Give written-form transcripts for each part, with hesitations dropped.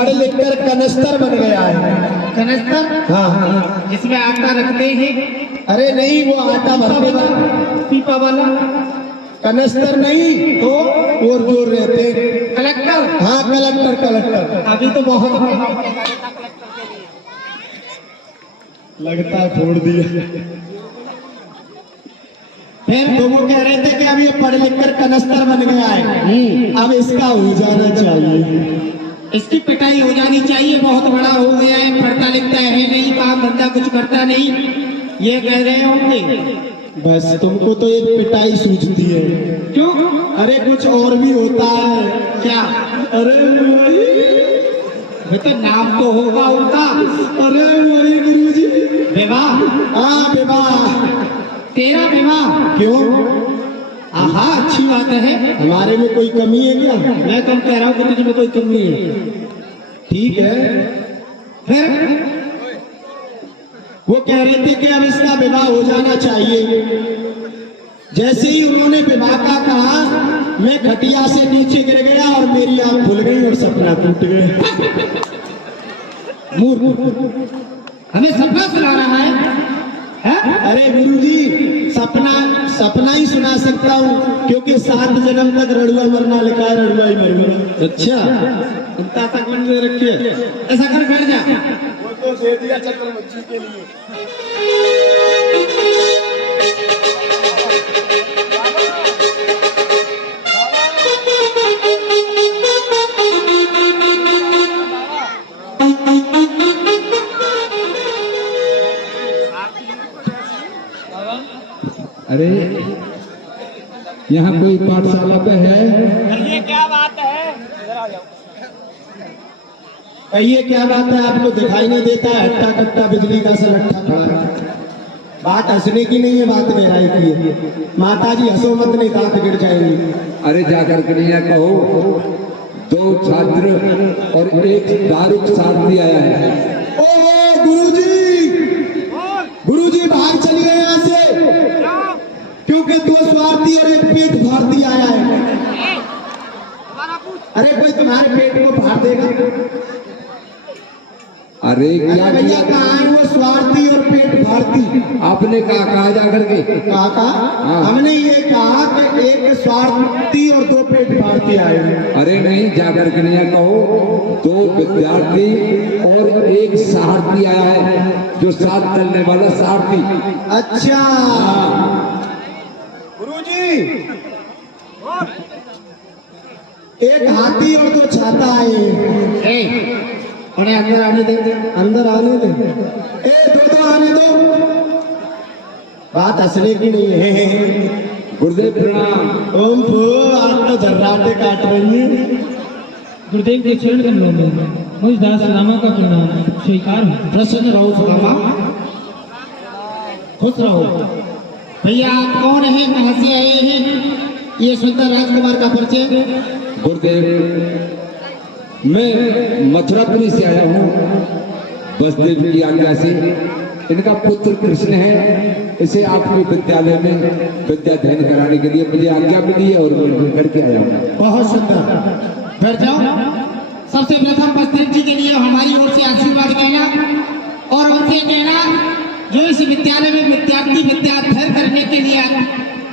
पढ़ लिख कर कनस्तर बन गया है। कनस्तर? हाँ, जिसमें आटा रखते हैं। अरे नहीं, वो आटा भरने वाला पीपा वाला कनस्तर नहीं तो और जोर रहते। कलेक्टर? हाँ, कलेक्टर। अभी तो बहुत लगता है फोड़ दिया। फिर तो वो कह रहे थे कि अब ये पढ़ लिख कर कनस्तर बन गया है, अब इसका हो जाना चाहिए, इसकी पिटाई हो जानी चाहिए, बहुत बड़ा हो गया है, पढ़ता लिखता है नहीं, काम धंधा कुछ करता नहीं, ये कह रहे होंगे। बस तुमको तो एक पिटाई सूझती है। क्यों? अरे कुछ और भी होता है। क्या? अरे वही तो नाम तो होगा उनका। अरे वही गुरुजी, विवाह। हाँ विवाह। तेरा विवाह? क्यों? आहा, अच्छी बात है। हमारे में कोई कमी है क्या? मैं तुम कह रहा हूँ कि तुझमें कोई कमी है। ठीक है। फिर वो कह रहे थे कि अब इसका विवाह हो जाना चाहिए। जैसे ही उन्होंने विवाह का कहा, मैं खटिया से नीचे गिर गया और मेरी आंख खुल गई और सपना टूट गया। हमें सपना सुना रहा है? अरे गुरुजी, सपना ही सुना सकता हूँ, क्योंकि 7 जन्म तक रड़ुआ मरना लिखा है, रड़ुआ ही मरना। अच्छा, चिंता तक बन दे रखी है। ऐसा कर बैठ जा। वो तो दे दिया चक्रवर्ती के लिए। अरे यहाँ कोई पाठशाला पे है? ये क्या बात है? ये क्या बात है? आपको दिखाई नहीं देता है? हट्टा कट्टा बिजली का सलट्टा खड़ा है। बात हंसने की नहीं है, बात गहराई की है। माता जी हंसो मत, नहीं दांत गिर जाएंगे। अरे जाकर कन्हैया कहो, 2 छात्र और 1 दारुक साथी आया है। ओ गुरुजी भाग चली गए यहाँ से, क्योंकि 2 स्वार्थी और 1 पेट भारती आया है। अरे कोई तुम्हारे पेट को फाड़ देगा। अरे क्या भैया, कहाँ है वो स्वार्थी और पेट भारती? आपने कहा जाकर के? कहा हमने ये कहा कि 1 स्वार्थी और 2 पेट भारती आए हैं। अरे नहीं, जाकर कन्हैया कहो, 2 विद्यार्थी और 1 सारथी आया है, जो साथ चलने वाला सारथी। अच्छा गुरुजी, 1 हाथी और 2 छाता आए। उन्हें अंदर आने दे। अंदर आने दे। दो आने दो। बात हंसने की नहीं है। गुरुदेव प्रणाम। ओम फो, आज तो झर्राटे काट रही है। गुरुदेव के चरण कमलों में मुझ दास रामा का प्रणाम स्वीकार है। प्रसन्न रहो सुदामा, खुश रहो। भैया आप कौन है, कहाँ से आए हैं? ये सुंदर राजकुमार का परिचय। गुरुदेव, मैं मथुरापुरी से आया हूँ, बसदेव की आज्ञा से। इनका पुत्र कृष्ण है, इसे आपके विद्यालय में विद्या अध्ययन कराने के लिए मुझे आज्ञा मिली है और मैं करके आया हूँ। बहुत सुंदर। बैठ जाओ। सबसे प्रथम बसदेव जी के लिए हमारी ओर से आशीर्वाद कहना और उनसे कहना, जो इस विद्यालय में विद्यार्थी विद्या अध्ययन करने के लिए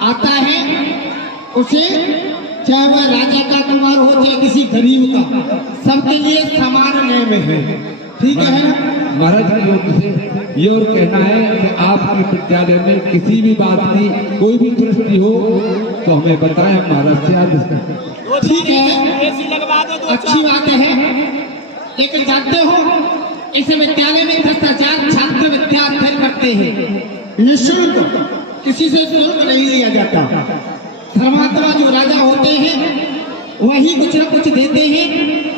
आता है, उसे चाहे वह राजा का कुमार हो चाहे किसी गरीब का, सबके लिए समान नियम है। ठीक है? महाराज की ओर से ये और कहना है कि आपके विद्यालय में किसी भी बात की कोई भी त्रुटि हो तो हमें बताएं, महाराज से आदेश करें। ठीक है, अच्छी बात है। लेकिन जानते हो, इस विद्यालय में 10,000 छात्र विद्या अध्ययन करते हैं, निःशुल्क, किसी से शुल्क नहीं लिया जाता। धर्मात्मा जो राजा होते हैं वही कुछ न कुछ देते हैं,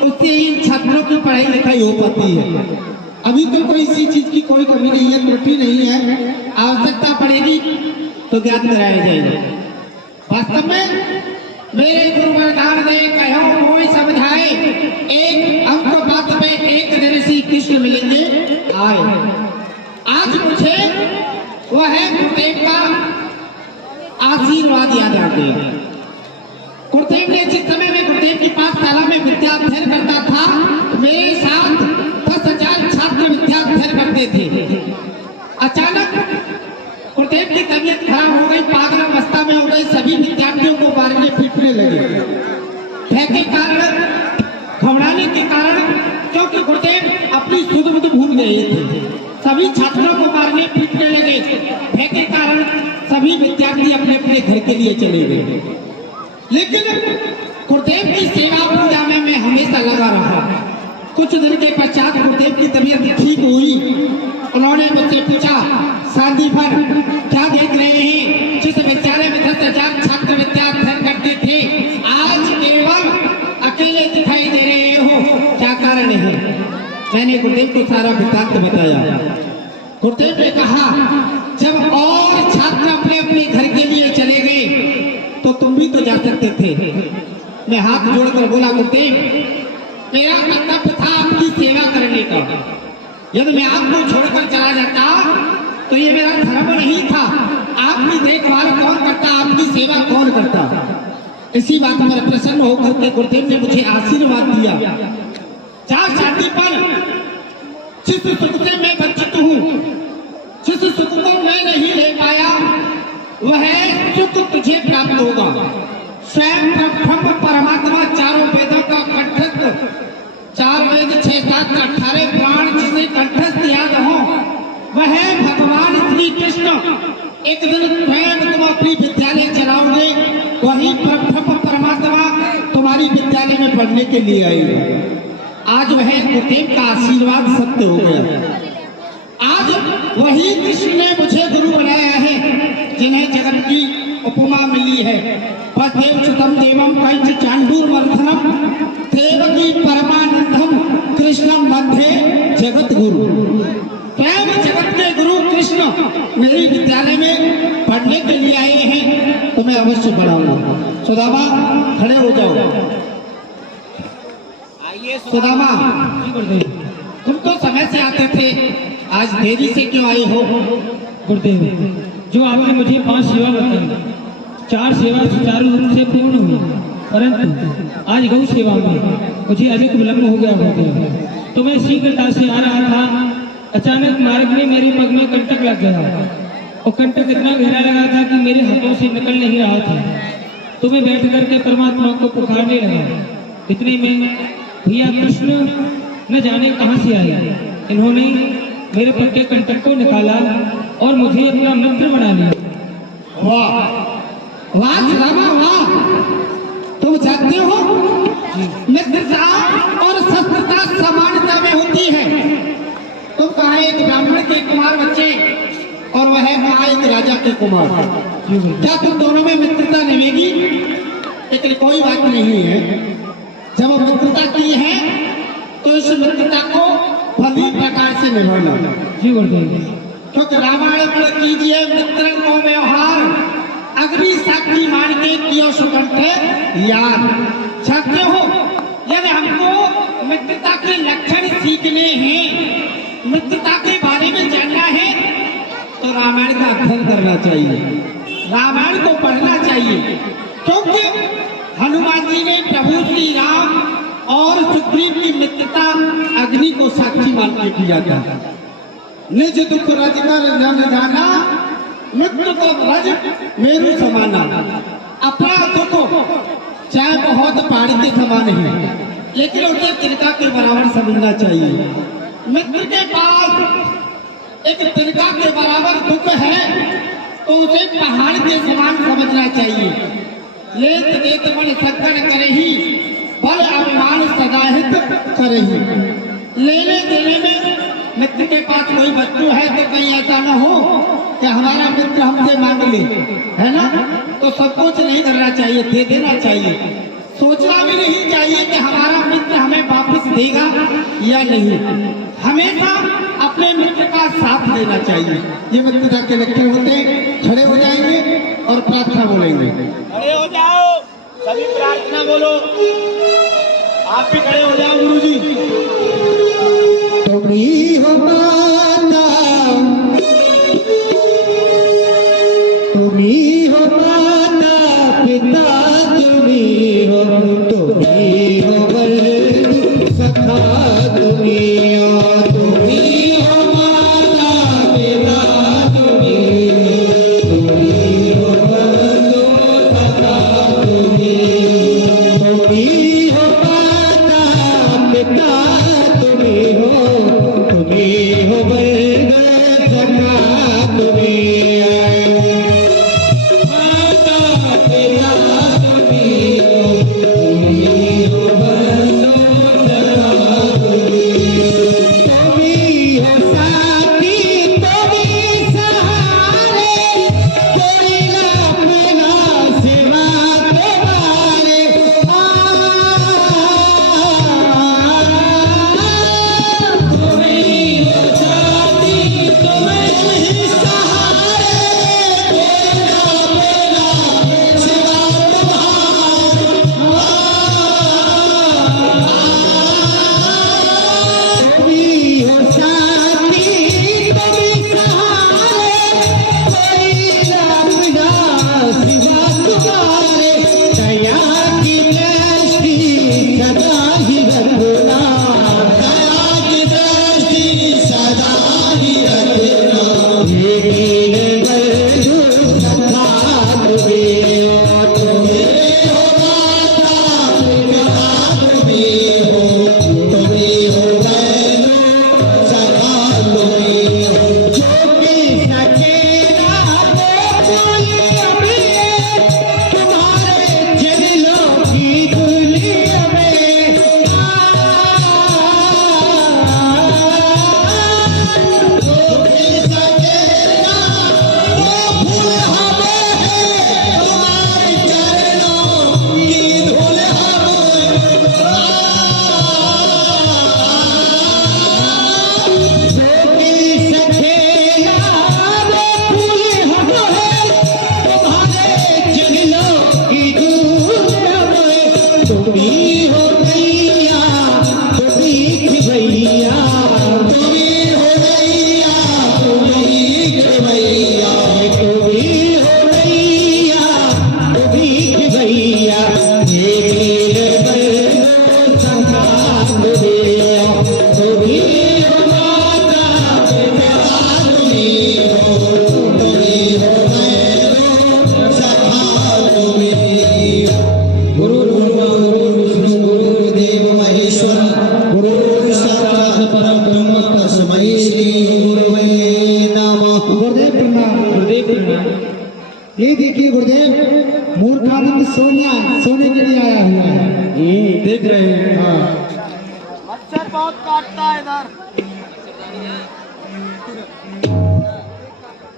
उससे इन छात्रों की पढ़ाई लिखाई हो पाती है। अभी तो कोई इसी चीज की कोई कमी नहीं है, त्रुटि नहीं है। आवश्यकता पड़ेगी तो ज्ञात कराया जाएगा। वास्तव में मेरे गुरु वरदान दे, कहो कोई समझाए, 1 अंक बात में 1 दिन श्री कृष्ण मिलेंगे आए। आज मुझे वह है गुरुदेव का आशीर्वाद याद आते हैं। गुरुदेव ने जिस समय में गुरुदेव की पाठशाला में विद्या अध्ययन करता था, मेरे थे। अचानक गुरुदेव की तबीयत खराब हो गई, पागल अवस्था में हो गई, सभी विद्यार्थियों को मारने पीटने लगे। भय के कारण, घबराने के कारण, क्योंकि गुरुदेव अपनी सुध बुध भूल गए थे, सभी छात्रों को मारने पीटने लगे। भय के कारण सभी विद्यार्थी अपने अपने घर के लिए चले गए। लेकिन गुरुदेव की सेवा पूजा में मैं हमेशा लगा रहा। कुछ दिन के पश्चात गुरुदेव की तबीयत ठीक हुई। उन्होंने मुझसे पूछा, शादी पर क्या देख रहे हैं? जिस विद्यालय में 10,000 छात्र विद्यार्थी करते थे, आज केवल अकेले दिखाई दे रहे हो, क्या कारण है? मैंने गुरुदेव को सारा वृत्तांत बताया। गुरुदेव ने कहा, जब और छात्र अपने अपने घर के लिए चले गए तो तुम भी तो जा सकते थे। मैं हाथ जोड़कर बोला, गुरुदेव मेरा कर्तव्य था आपकी सेवा करने का। यदि मैं आपको छोड़कर चला जाता तो ये मेरा धर्म नहीं था। आपकी देखभाल कौन करता, आपकी सेवा कौन करता? इसी बात पर प्रसन्न होकर के गुरुदेव ने मुझे आशीर्वाद दिया। चार छाती पर जिस सुख से मैं वंचित हूँ, जिस सुख को मैं नहीं ले पाया, वह सुख तुझे प्राप्त होगा। स्वयं ब्रह्म परमात्मा चारों वेदों का कंठस्थ, 4 वेद 6 7 18 प्राण जिसे कंठस्थ याद हो, वह भगवान श्री कृष्ण एक दिन स्वयं तुम अपनी विद्यालय चलाओगे, वही ब्रह्म परमात्मा तुम्हारी विद्यालय में पढ़ने के लिए आएगा। आज वह गुरुदेव का आशीर्वाद सत्य हो गया। आज वही कृष्ण ने मुझे गुरु बनाया है, जिन्हें जगत की उपमा मिली है। वसुदेव सुतम देवम कंच चांडूरमर्दनम देवकी परमानंदम कृष्णम मध्य जगत गुरु। स्वयं जगत के गुरु कृष्ण मेरे विद्यालय में पढ़ने के लिए आए हैं, तो मैं अवश्य पढ़ाऊंगा। सुदामा खड़े हो जाओ। सुदामा, तुम तो समय से आते थे, आज देरी से क्यों आए हो? गुरुदेव, जो आपने मुझे 5 सेवा बताई, 4 सेवा सुचारू रूप से पूर्ण हुई, परंतु आज गौ सेवा में मुझे अधिक विलंब हो गया गुरुदेव। तो मैं शीघ्रता से आ रहा था, अचानक मार्ग में मेरे पग में कंटक लग गया और कंटक इतना गहरा लगा था कि मेरे हाथों से निकल नहीं रहा था। तो मैं बैठ करके परमात्मा को पुकारने लगा। इतने में भैया कृष्ण न जाने कहां से आए। इन्होंने मेरे पग के कंटक को निकाला और मुझे अपना मित्र बना लिया। वाह वाह सुदामा वाह! तुम जानते हो मित्रता और शस्त्रता समानता में होती है। तुम कहा एक ब्राह्मण के कुमार बच्चे और वह कहा एक राजा के कुमार, क्या तुम दोनों में मित्रता निभेगी? लेकिन कोई बात नहीं है। जब मित्रता की है तो इस मित्रता को भली प्रकार से निभाना। जी गुरुदेव। क्योंकि रामायण पर कीजिए मित्रन को व्यवहार, अग्नि साक्षी मान के कियो सुकंठ यार। जानते हो, यदि हमको मित्रता के लक्षण सीखने हैं, मित्रता के बारे में जानना है, तो रामायण का अध्ययन करना चाहिए, रामायण को पढ़ना चाहिए। क्योंकि हनुमान जी ने प्रभु श्री राम और सुग्रीव की मित्रता अग्नि को साक्षी मान के किया था। निज दुख रज कर जन जाना, मित्र को रज मेरु समाना। अपना दुख चाहे बहुत पहाड़ी के समान है, लेकिन उसे तिनका के बराबर समझना चाहिए। मित्र के पास एक तिनका के बराबर दुख है तो उसे पहाड़ के समान समझना चाहिए। लेत देत मन संकट करही, बल अभिमान सदाहित करही। लेने देने में मित्र के पास कोई वस्तु है तो कहीं ऐसा न हो कि हमारा मित्र हमसे मांग ले, है ना? तो सब कुछ नहीं करना चाहिए, दे देना चाहिए। सोचना भी नहीं चाहिए कि हमारा मित्र हमें वापस देगा या नहीं। हमेशा अपने मित्र का साथ देना चाहिए। ये मित्रता के लक्षण होते हैं। खड़े हो जाएंगे और प्रार्थना बोलेंगे। खड़े हो जाओ, सभी प्रार्थना बोलो। आप भी खड़े हो जाओ गुरुजी। तुम्ही हो माता, तुम्ही हो माता पिता, तुम्ही हो बंधु सखा, तुम्ही हो माता ये देखिए गुरुदेव, मूर्खानंद सोने के लिए आया हुआ है। देख रहे हैं। हाँ मच्छर बहुत काटता है इधर।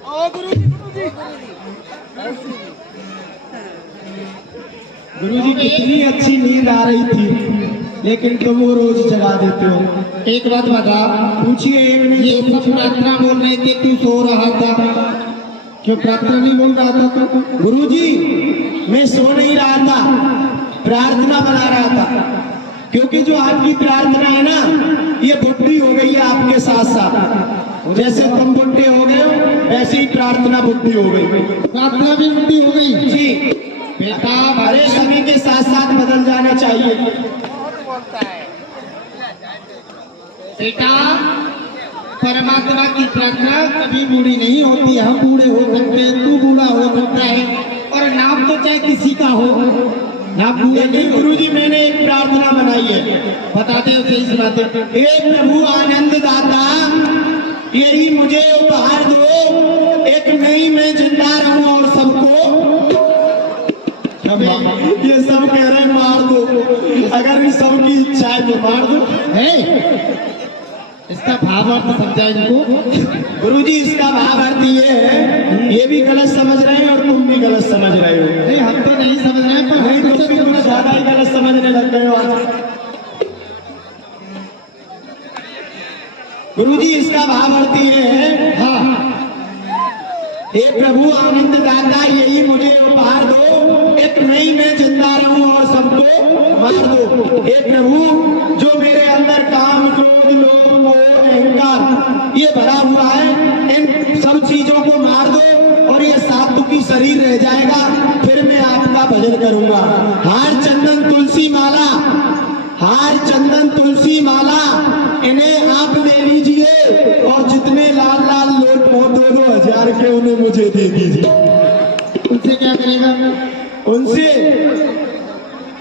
ओ गुरु जी गुरुजी कितनी अच्छी नींद आ रही थी, लेकिन तुम वो रोज जगा देते हो। एक बात बता, पूछिए एक नहीं ये सब प्रार्थना बोल रहे थे, तू सो रहा था, क्यों प्रार्थना नहीं बोल रहा था तू? गुरुजी मैं सो नहीं रहा था, प्रार्थना बना रहा था, क्योंकि जो आपकी प्रार्थना है ना, ये बुद्धि हो गई है आपके साथ साथ। जैसे तुम बुद्धि हो गए हो, वैसे ही प्रार्थना बुद्धि हो गई। प्रार्थना भी बुद्धि हो गई जी बेटा। हमारे समय के साथ साथ बदल जाना चाहिए। बेटा, परमात्मा की प्रार्थना कभी बूढ़ी नहीं होती। हम बूढ़े हो सकते हैं, तू बूढ़ा हो सकता है, और नाम तो चाहे किसी का हो, नाम बूढ़े लेकिन नहीं। गुरुजी मैंने एक प्रार्थना बनाई है, बताते हो सही सुनाते। हे प्रभु आनंद दाता, यही मुझे उपहार दो, एक नई मैं जिंदा रहूं और सबको। ये सब कह रहे हैं मार दो, अगर इन सबकी इच्छा है तो मार दो। है इसका भाव अर्थ समझा इनको। गुरुजी इसका भाव अर्थ ये है, ये भी गलत समझ रहे हैं और तुम भी गलत समझ रहे हो। नहीं, हम तो नहीं समझ रहे हैं, पर नहीं, हम तुम भी कुछ ज्यादा ही गलत समझने लग गए हो आज। गुरुजी इसका भाव अर्थ ये है, हाँ, हे प्रभु आनंद दाता, यही मुझे उपहार दो, एक नई मैं जिंदा रहूं और सबको मार दो। हे प्रभु, जो मेरे अंदर काम क्रोध लोभ मोह अहंकार ये भरा हुआ है, इन सब चीजों को मार दो और ये सात्विकी शरीर रह जाएगा, फिर मैं आपका भजन करूंगा। हार चंदन तुलसी माला, हार चंदन तुलसी माला, इन्हें आप ले लीजिए और जितने लाल लाल लोट हो 2,000 के उन्हें मुझे दे दीजिए। उनसे क्या करेगा?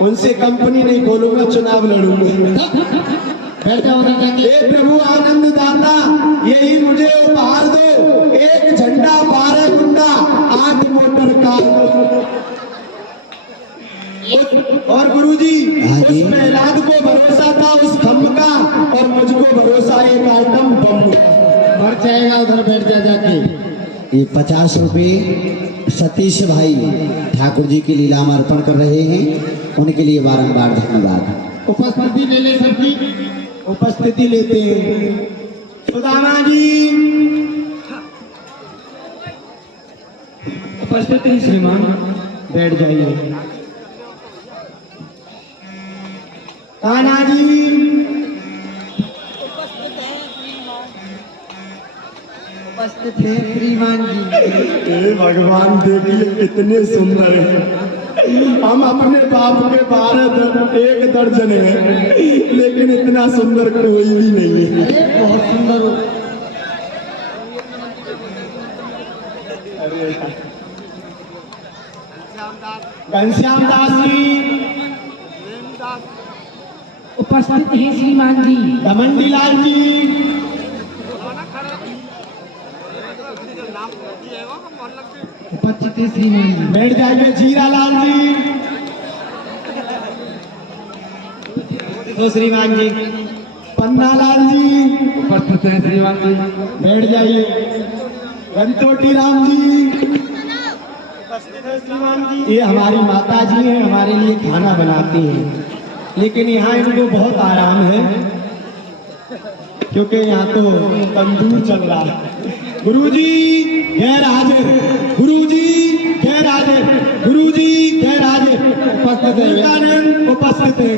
उनसे कंपनी नहीं खोलूंगा, चुनाव लड़ूंगा। बैठ जाओ ना जाके। हे प्रभु आनंद दाता, यही मुझे उपहार दो, एक झंडा 12 गुंडा 8 मोटर कार। और गुरुजी उस प्रहलाद को भरोसा था उस खम्भ का, और मुझको भरोसा एक आइटम बम। मर जाएगा, उधर बैठ जा जाके। ये 50 रुपए सतीश भाई ठाकुर जी की लीला में अर्पण कर रहे हैं, उनके लिए बारंबार धन्यवाद। उपस्थिति ले ले सबकी। उपस्थिति लेते हैं। सुदामा जी उपस्थित हैं श्रीमान, बैठ जाइए। कान्हा जी उपस्थित है श्रीमान जी। हे भगवान, देखिए कितने सुंदर हैं। हम अपने बाप के 1 दर्जन हैं, लेकिन इतना सुंदर कोई भी नहीं है। अरे बहुत सुंदर हो। घनश्याम दास जी उपस्थित हैं श्रीमान जी। दमंडी लाल जी उपस्थित है श्रीमान जी। बैठ जाइए। जीरा लाल जी तो श्रीमान जी। पन्ना लाल जी उपस्थित है श्रीमान जी। बैठ जाइए। रंतोटी राम जी, ये हमारी माता जी हैं, हमारे लिए खाना बनाती हैं, लेकिन यहाँ इनको बहुत आराम है क्योंकि यहाँ तो तंदूर चल रहा है। गुरुजी गैर हाजिर, गुरुजी गैर हाजिर, गुरुजी गैर हाजिर। उपस्थित है, उपस्थित है,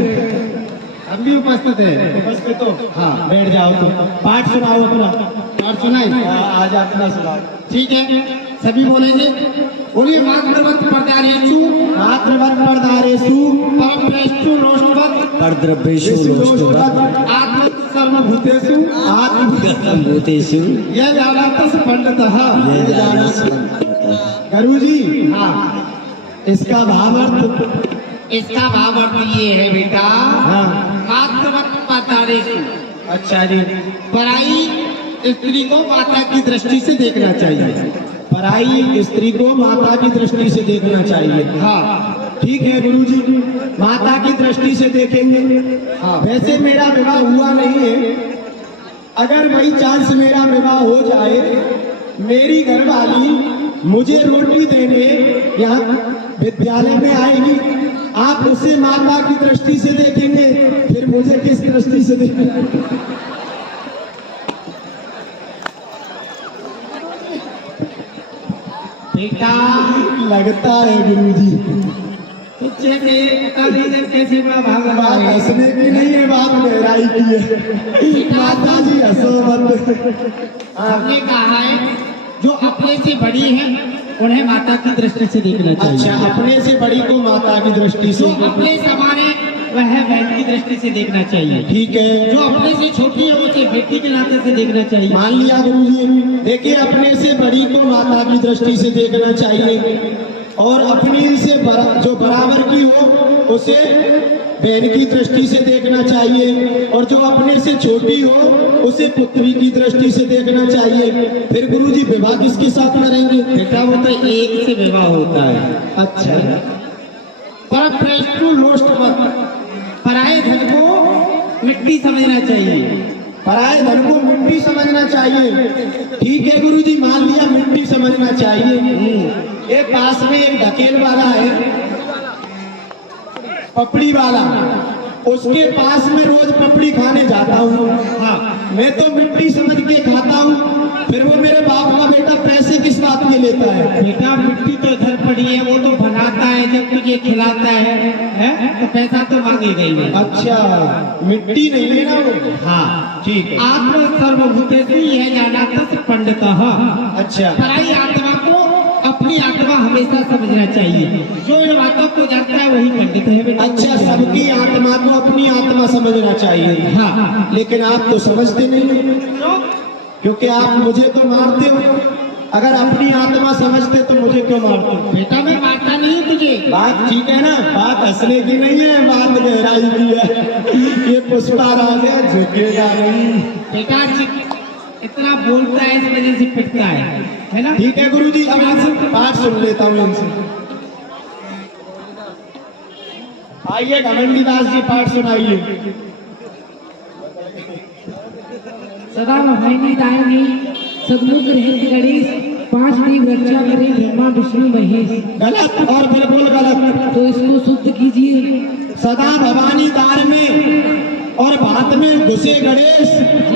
हम भी उपस्थित है। उपस्थित हो? हाँ, बैठ जाओ। तो पाठ सुनाओ अपना। और सुनाई आज अपना सुनाओ। ठीक है, सभी बोलेंगे। बोलिए मातृवत प्रदानेषु मातृवत प्रदानेषु परमेष्टु नोष्टवत परद्रव्येषु लोष्टवत् आत्मत सर्वभूतेषु भूतेषु यह जानतः पंडितः। ये जानस्। गुरुजी हाँ, इसका भावार्थ। इसका भाव अर्थ ये है बेटा, हाँ, मातृवत प्रदानेषु, अच्छा जी। पराई स्त्री को माता की दृष्टि से देखना चाहिए। पराई स्त्री को माता की दृष्टि से देखना चाहिए। हाँ ठीक है गुरुजी, माता की दृष्टि से देखेंगे। हाँ। वैसे मेरा विवाह हुआ नहीं है, अगर बाई चांस मेरा विवाह हो जाए, मेरी घरवाली मुझे रोटी देने यहाँ विद्यालय में आएगी, आप उसे माता की दृष्टि से देखेंगे, फिर मुझे किस दृष्टि से देखेंगे? बेटा लगता है गुरुजी तुझे पता नहीं जब कैसे मैं भाग रहा बात है। हंसने की नहीं है, बात गहराई की है। माता जी हंसो मत। आपने कहा है जो अपने से बड़ी है उन्हें माता की दृष्टि से देखना चाहिए। अच्छा, अपने से बड़ी को माता की दृष्टि जो से, अपने समान है वह बहन की दृष्टि से देखना चाहिए। ठीक है। जो अपने से छोटी है उसे बेटी के नाते से देखना चाहिए। मान लिया गुरुजी, देखिए अपने से बड़ी को माता की दृष्टि से देखना चाहिए, और अपनी से जो बराबर की हो उसे बहन की दृष्टि से देखना चाहिए, और जो अपने से छोटी हो उसे पुत्री की दृष्टि से देखना चाहिए। फिर गुरुजी विवाह किसके साथ करेंगे? बेटा वो तो एक से विवाह होता है। अच्छा, पर प्रश्न लोस्ट मत, पराये धन को मिट्टी समझना चाहिए। पराये धन को मिट्टी समझना चाहिए। ठीक है गुरुजी, मान लिया मिट्टी समझना चाहिए। एक पास में एक ढकेल वाला है, पपड़ी वाला, उसके पास में रोज पपड़ी खाने जाता हूँ। हाँ मैं तो मिट्टी समझ के खाता हूँ, फिर वो मेरे बाप का बेटा पैसे किस बात के लेता है? बेटा मिट्टी तो इधर पड़ी है, वो तो बनाता है, जब तुझे खिलाता है तो पैसा तो मांगेगा ही नहीं। अच्छा, मिट्टी नहीं लेना वो। हाँ ठीक है। आत्म सर्वभूतेषु यह जाना पंडितः। अच्छा, पराई आत्मा को अपनी आत्मा हमेशा समझना चाहिए। जो इन बातों को जानता है वही पंडित है बेटा। अच्छा, सबकी आत्मा को अपनी आत्मा समझना चाहिए। हाँ लेकिन आप तो समझते नहीं, क्योंकि आप मुझे तो मारते हो। अगर अपनी आत्मा समझते तो मुझे क्यों मारते हो? बेटा मैं मारता नहीं हूँ तुझे। बात ठीक है ना, बात हंसने की नहीं है, बात गहराई की है। ये पुष्पा राज है, झुकेगा नहीं। बेटा इतना बोलता है इस वजह से पिटता है ना। ठीक है गुरुजी, अब इनसे पाठ सुन लेता हूँ इनसे। आइए घमंडी दास जी, पाठ सुनाइए। सदा भवानी दायनी सदमुख रहत गणेश, 5 दीप रक्षा करे ब्रह्मा विष्णु महेश। गलत और बिल्कुल गलत। तो इसको शुद्ध कीजिए। सदा भवानी दार में और भात में घुसे गणेश,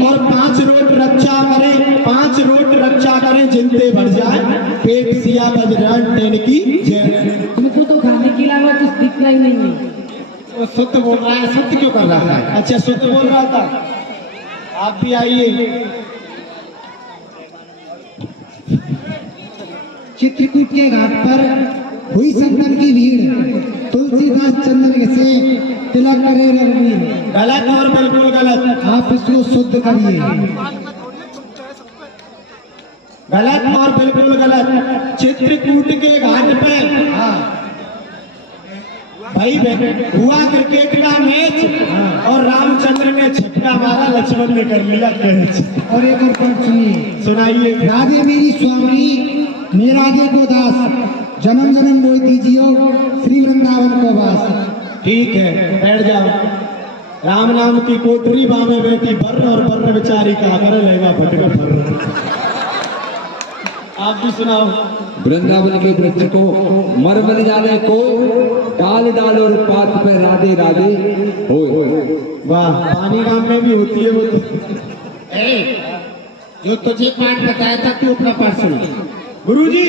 और 5 रोट रक्षा करें, 5 रोट रक्षा करें, जिनते भर जाए पेट सिया बजरान टेन की जय। तुमको तो खाने के अलावा कुछ दिखना ही नहीं है। वो शुद्ध बोल रहा है, शुद्ध क्यों कर रहा है? अच्छा, शुद्ध बोल रहा था। आप भी आइए। चित्रकूट के घाट पर हुई संतन की भीड़, तुलसीदास चंद्र से तिलक करे रघुवीर। गलत और बिल्कुल गलत। आप इसको शुद्ध करिए। गलत और बिल्कुल गलत। चित्रकूट के घाट पे भाई हुआ क्रिकेट का मैच, और रामचंद्र ने छक्का मारा, लक्ष्मण ने कर लिया कैच। और एक और पाठ सुनिए। सुनाइए। राधे मेरी स्वामी मेरा दिल को दास, जन्म जन्म मोहि दीजियो श्री वृंदावन को वास। ठीक है, बैठ जाओ। राम नाम की कोटरी बामे बैठी बर्र, और बर्र बेचारी का कर लेगा भटका फर्र। आप भी सुनाओ। वृंदावन के वृक्ष को मर मर जाने को, डाल डाल और पात पे राधे राधे हो। वाह, पानी गांव में भी होती है वो तो। जो तुझे पाठ बताया था तू अपना पाठ सुन। गुरुजी,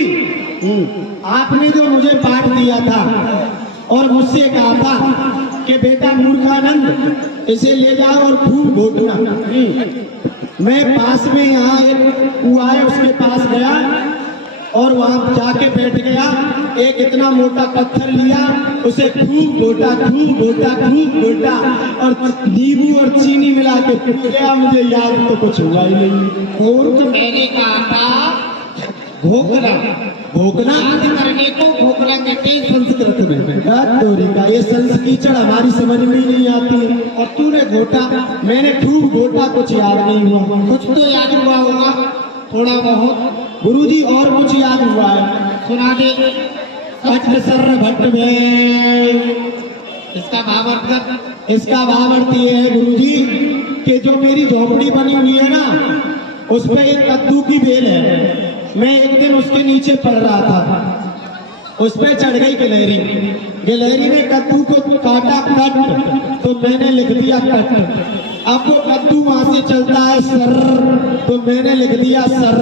आपने जो मुझे पाठ दिया था और मुझसे कहा था कि बेटा मूर्खानंद इसे ले जाओ और खूब घोटना। मैं पास में यहाँ एक कुआं है उसके पास गया, और वहां जाके बैठ गया। एक इतना मोटा पत्थर लिया, उसे खूब घोटा, खूब घोटा, खूब घोटा, और नींबू और चीनी मिला के पी गया। मुझे याद तो कुछ हुआ ही नहीं। और तो मैंने कहा था घोकना, घोकना याद करने को घोकना कहते हैं संस्कृत में। तोरी का ये संस्कीचड़ हमारी समझ में ही नहीं आती है। और तूने घोटा, मैंने खूब घोटा, कुछ याद नहीं हुआ। कुछ तो याद हुआ होगा। थोड़ा बहुत गुरुजी और कुछ याद हुआ है? सुना दे। भट्ट सर भट्ट में इसका भाव अर्थ कर। इसका भाव अर्थ ये है गुरुजी कि जो मेरी झोपड़ी बनी हुई है ना, उस पे एक कद्दू की बेल है। मैं एक दिन उसके नीचे पड़ रहा था, उस पे चढ़ गई गिलहरी। गिलहरी ने कद्दू को काटा कट, तो मैंने लिख दिया कट। अब वो कद्दू वहां से चलता है सर, तो मैंने लिख दिया सर।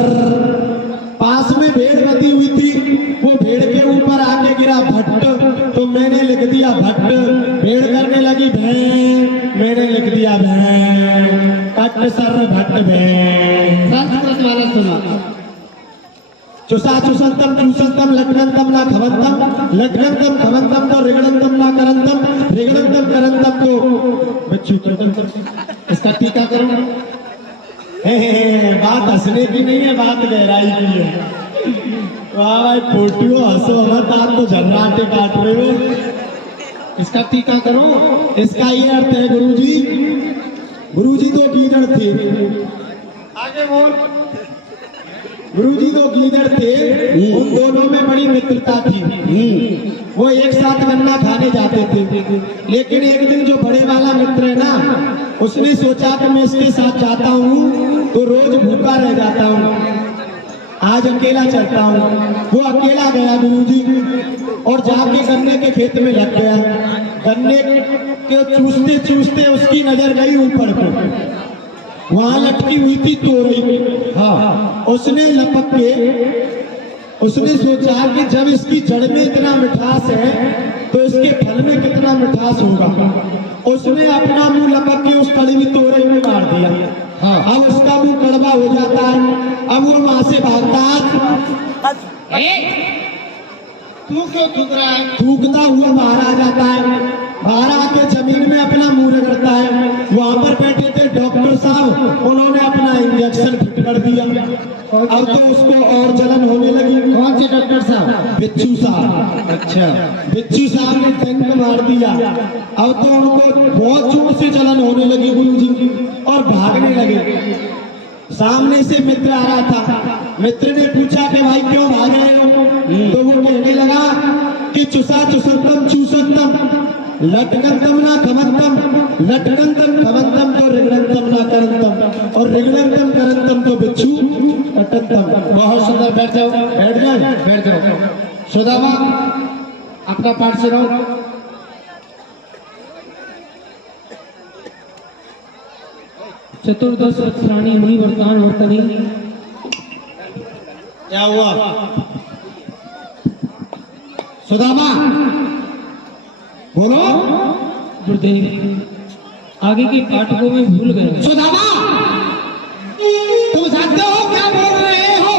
पास में भेड़ बंधी हुई थी, वो भेड़ के ऊपर आके गिरा भट्ट, तो मैंने लिख दिया भट्ट। भेड़ करने लगी भैं, मैंने लिख दिया भैं। कट सर भट्ट भैं। संस्कृत वाला सुना। चुसा चुसंतम चूसंतम लटकंतम ना खवंतम, लटकंतम खवंतम तो रिगड़ंतम ना करंतम, रिगड़ंतम करंतम तो बच्चू करंतम। इसका टीका करो। बात हंसने की नहीं है, बात गहराई की है। वाह भाई फोटो हंसो मत, आप तो झर्राटे काट रहे हो। इसका टीका करो। इसका ये अर्थ है गुरुजी, गुरुजी दो गीदड़ थे। आगे बोल। गुरुजी दो गीदड़ थे, उन दोनों में बड़ी मित्रता थी। वो एक साथ गन्ना खाने जाते थे, लेकिन एक दिन जो बड़े वाला मित्र है ना, उसने सोचा कि मैं इसके साथ जाता हूँ तो रोज भूखा रह जाता हूँ, आज अकेला चलता हूँ। वो अकेला गया गुरुजी और जाके गन्ने के खेत में लग गया। गन्ने के चूसते चूसते उसकी नजर गई ऊपर को, वहां लटकी हुई थी तोरई। हाँ, उसने लपक के उसने सोचा कि जब इसकी जड़ में इतना मिठास है तो इसके फल में कितना मिठास होगा। उसने अपना मुंह लपक के उस कड़वी तोरई में मार दिया। हाँ, अब उसका मुंह कड़वा हो जाता है। अब वो वहां से भागता है। तू क्यों थूक रहा है? थूकता हुआ बाहर आ जाता है। बाहर आके जमीन में अपना मुंह रगड़ता है। वहां पर बैठे थे डॉक्टर साहब, उन्होंने अपना इंजेक्शन फिट कर दिया। अब तो उसको और जलन होने लगी। कौन से डॉक्टर साहब? बिच्छू साहब। अच्छा, बिच्छू साहब ने टैंक मार दिया। अब तो उनको बहुत जोर से जलन होने लगी गुरुजी, और भागने लगे। सामने से मित्र आ रहा था। मित्र ने पूछा कि भाई क्यों भाग रहे हो? तो वो कहने लगा कि चुसा चुसंतम चूसंतम लटकंतम ना खवंतम, लटकंतम खवंतम तो रिगड़ंतम ना करंतम, और रिगड़ंतम करंतम तो बिच्छू कटंतम। बहुत सुंदर। बैठ जाओ, बैठ जाए। बैठ जाओ। सुदामा, अपना पाठ सुनाओ। चतुर्दश वत्सराणि मुनि वर्तान वर्तनी। क्या हुआ? सुदामा बोलो। गुरुदेव, आगे के पाठ को मैं भूल गया। सुदामा, तुम जानते हो क्या बोल रहे हो?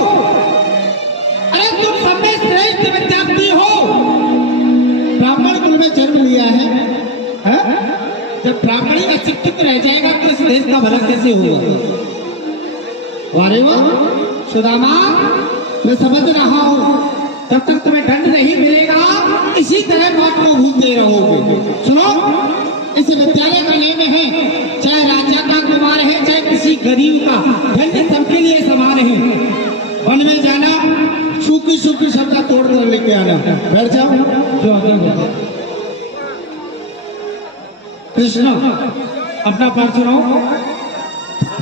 अरे तुम सब में श्रेष्ठ विद्यार्थी हो, ब्राह्मण कुल में जन्म लिया है, है? जब ब्राह्मणी अशिक्षित रह जाएगा तो इस देश का भला कैसे होगा? वारे वाह सुदामा, मैं समझ रहा हूँ, जब तक तुम्हें दंड नहीं मिलेगा इसी तरह बात को भूलते रहोगे। सुनो, इस विद्यालय का नियम है, चाहे राजा का कुमार है चाहे किसी गरीब का, दंड सबके लिए समान है। वन में जाना, सूखी सूखी शब्द तोड़ कर लेके आना। बैठ जाओ। जो आगे होगा। कृष्ण, अपना पाठ सुनाओ।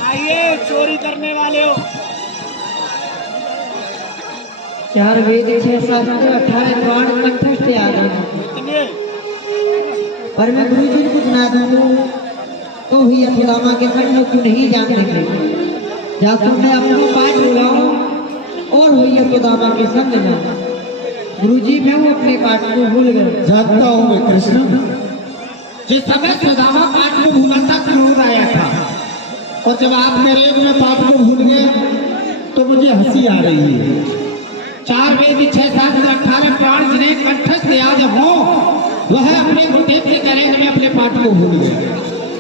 आइए, चोरी करने वाले हो। 4 वेद 6 शास्त्र 18 पुराण कंठस्थ याद है। इतने पर मैं गुरु जी को सुना दूँ तो ही सुदामा के संग को नहीं जानते। जा तुमने अपना पाठ बुलाओ और हुई सुदामा के संग जा। गुरु जी मैं वो अपने पाठ को भूल गए। जानता हूँ मैं कृष्ण। जिस समय सुदामा पाठ को भूला था क्रोध आया था, और जब आप मेरे अपने पाठ को भूल गए तो मुझे हंसी आ रही है। 4 वेद 6 शास्त्र 18 पुराण जिन्हें कंठस्थ याद हो, वह अपने गुरुदेव से करें मैं अपने पाठ को भूल गया।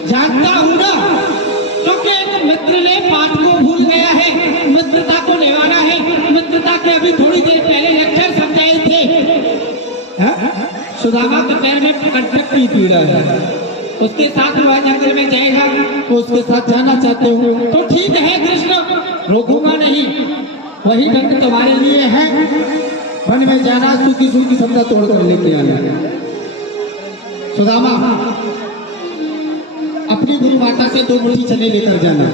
जानता हूँ ना, क्योंकि एक मित्र ने पाठ को भूल गया है। मित्रता को निभाना है। मित्रता के अभी थोड़ी देर पहले लेक्चर समझाए थे। सुदामा के पैर में कंटक की पीड़ा है, उसके साथ वह जंगल में जाएगा तो उसके साथ जाना चाहते हो तो ठीक है कृष्ण, रोकूंगा नहीं। वही दंड तुम्हारे लिए है, वन में जाना, सूखी सूखी सब्जा तोड़ कर लेके आना। सुदामा, अपनी गुरु माता से 2 मुट्ठी चने लेकर जाना।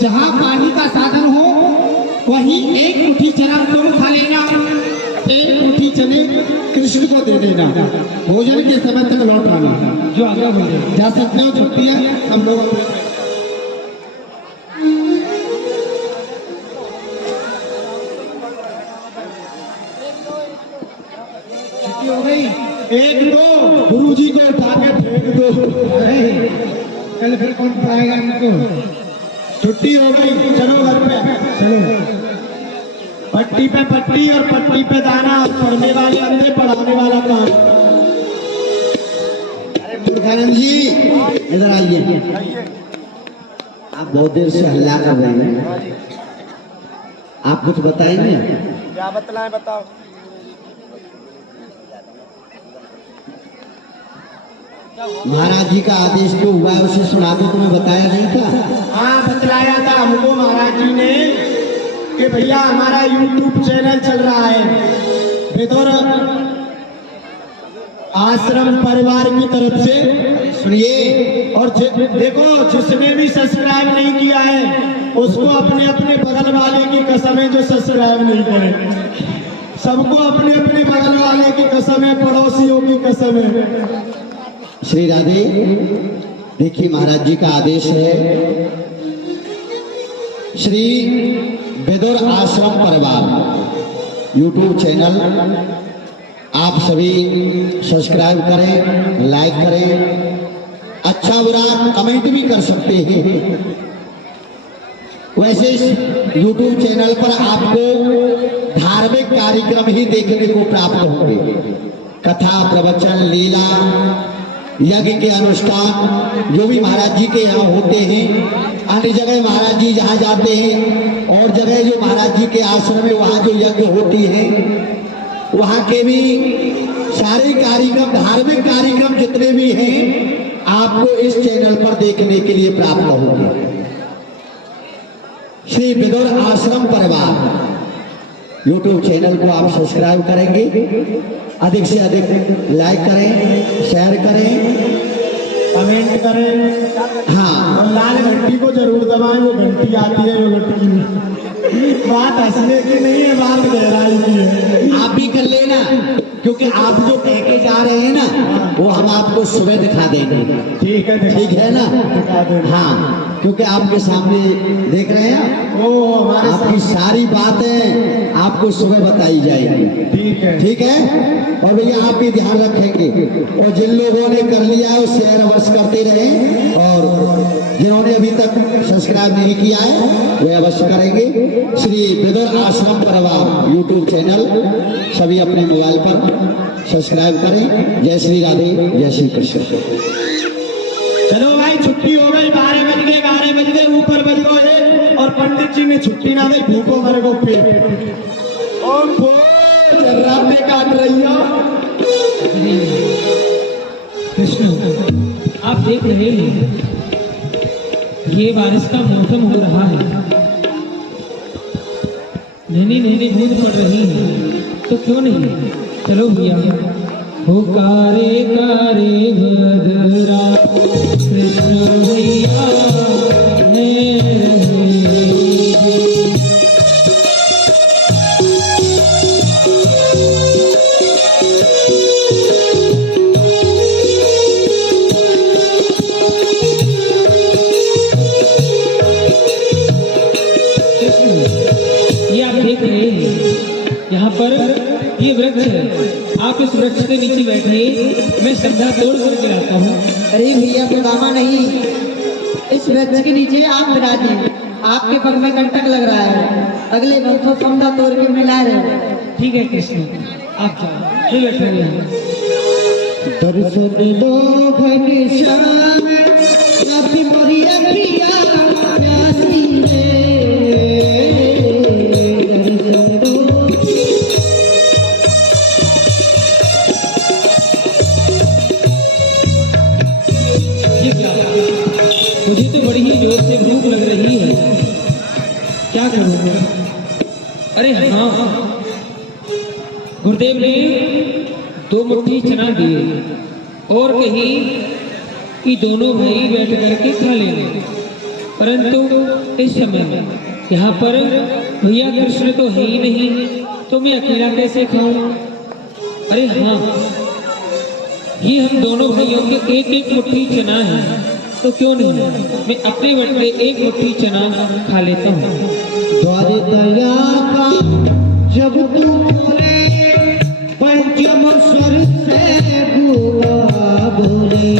जहाँ पानी का साधन हो वहीं 1 मुट्ठी चना तुम खा लेना, 1 मुट्ठी चने कृष्ण को दे देना। भोजन के समय तक लौट आना। जो आज्ञा बोले। जा सकते हो, छुट्टी है, हम लोग अपने छुट्टी हो गई। 1 2 गुरुजी को उठा के फेंक दो। अरे, कल फिर कौन पढ़ाएगा इनको? छुट्टी हो गई, चलो घर पे। चलो, पट्टी पे पट्टी और पट्टी पे दाना, पढ़ने वाले अंधे, पढ़ाने वाला काम। मूर्खानंद जी इधर आइए। आप बहुत देर से हल्ला कर रहे हैं, आप कुछ बताएंगे? क्या बतलाएं, बताओ। महाराज जी का आदेश जो हुआ है उसे सुना दो, तुम्हें बताया नहीं था? हाँ, बतलाया था हमको महाराज जी ने कि भैया हमारा YouTube चैनल चल रहा है बेदौर आश्रम परिवार की तरफ से, सुनिए, और देखो जिसने भी सब्सक्राइब नहीं किया है उसको अपने अपने बगल वाले की कसम है जो सब्सक्राइब नहीं करे। सबको अपने अपने बगल वाले की कसम है, पड़ोसियों की कसम है। श्री राधे, देखिए महाराज जी का आदेश है, श्री बेदौर आश्रम परिवार YouTube चैनल आप सभी सब्सक्राइब करें, लाइक करें, अच्छा बुरा कमेंट भी कर सकते हैं। वैसे इस YouTube चैनल पर आपको धार्मिक कार्यक्रम ही देखने को प्राप्त होंगे, कथा, प्रवचन, लीला, यज्ञ के अनुष्ठान जो भी महाराज जी के यहाँ होते हैं। अन्य जगह महाराज जी जहाँ जाते हैं और जगह जो महाराज जी के आश्रम में वहाँ जो यज्ञ होती है वहाँ के भी सारे कार्यक्रम, धार्मिक कार्यक्रम जितने भी हैं आपको इस चैनल पर देखने के लिए प्राप्त होंगे। श्री बेदौर आश्रम परिवार YouTube चैनल को आप सब्सक्राइब करेंगे, अधिक से अधिक लाइक करें, शेयर करें, कमेंट करें, हाँ, और लाल घंटी को जरूर दबाएं। वो घंटी आती है, वो घंटी बात हंसने की नहीं है, बात गहराई की है। आप भी कर लेना, क्योंकि आप जो कह के जा रहे हैं ना वो हम आपको सुबह दिखा देंगे। ठीक है, ठीक है ना? दिखा देंगे। हाँ, क्योंकि आपके सामने देख रहे हैं, ओ हमारे आपकी सारी बातें आपको सुबह बताई जाएगी। ठीक है, ठीक है? और भैया आप भी ध्यान रखेंगे, और जिन लोगों ने कर लिया है वो शेयर अवश्य करते रहे, और जिन्होंने अभी तक सब्सक्राइब नहीं किया है वे अवश्य करेंगे। श्री बेदौर आश्रम परिवार YouTube चैनल सभी अपने मोबाइल पर सब्सक्राइब करें। जय श्री राधे, जय श्री कृष्ण। चलो भाई, छुट्टी हो गई। 12 बज गए, 12 बज गए, ऊपर बज गए, और पंडित जी ने छुट्टी ना दी, भूखो मर गो पेट। ओम रात काट रही हो। कृष्ण, आप देख रहे हैं ये बारिश का मौसम हो रहा है, नैनी नैनी बूंद पड़ रही है, तो क्यों नहीं चलो भैया, हो कारे कारे भद्रा कृष्ण भैया यहाँ पर ये वृक्ष है, आप इस वृक्ष के नीचे बैठिए, मैं श्रद्धा तोड़ करके लाता हूँ। अरे भैया गोदामा नहीं, इस वृक्ष के नीचे आप विराजिए, आपके पग में कंटक लग रहा है, अगले वर्ष को समझा तोड़ के मिला रहे। ठीक है कृष्ण, आप जाओ, ये बैठिए। दर्शन दो घनश्याम अति मोरिया प्रिया प्यासी रे, दर्शन दो। ये क्या, मुझे तो बड़ी ही जोर से भूख लग रही है, क्या करूँ? अरे हाँ, गुरुदेव ने 2 मुट्ठी चना दिए और कही कि दोनों भाई बैठ करके खा लेंगे, परंतु इस समय यहाँ पर भैया कृष्ण तो है ही नहीं, तो मैं अकेला कैसे खाऊं? अरे हाँ, ये हम दोनों भाइयों के एक एक मुट्ठी चना है, तो क्यों नहीं मैं अपने बटले एक मुट्ठी चना खा लेता हूँ। द्वारे दया का जब तू बोले पंचम स्वर से बुआ बोले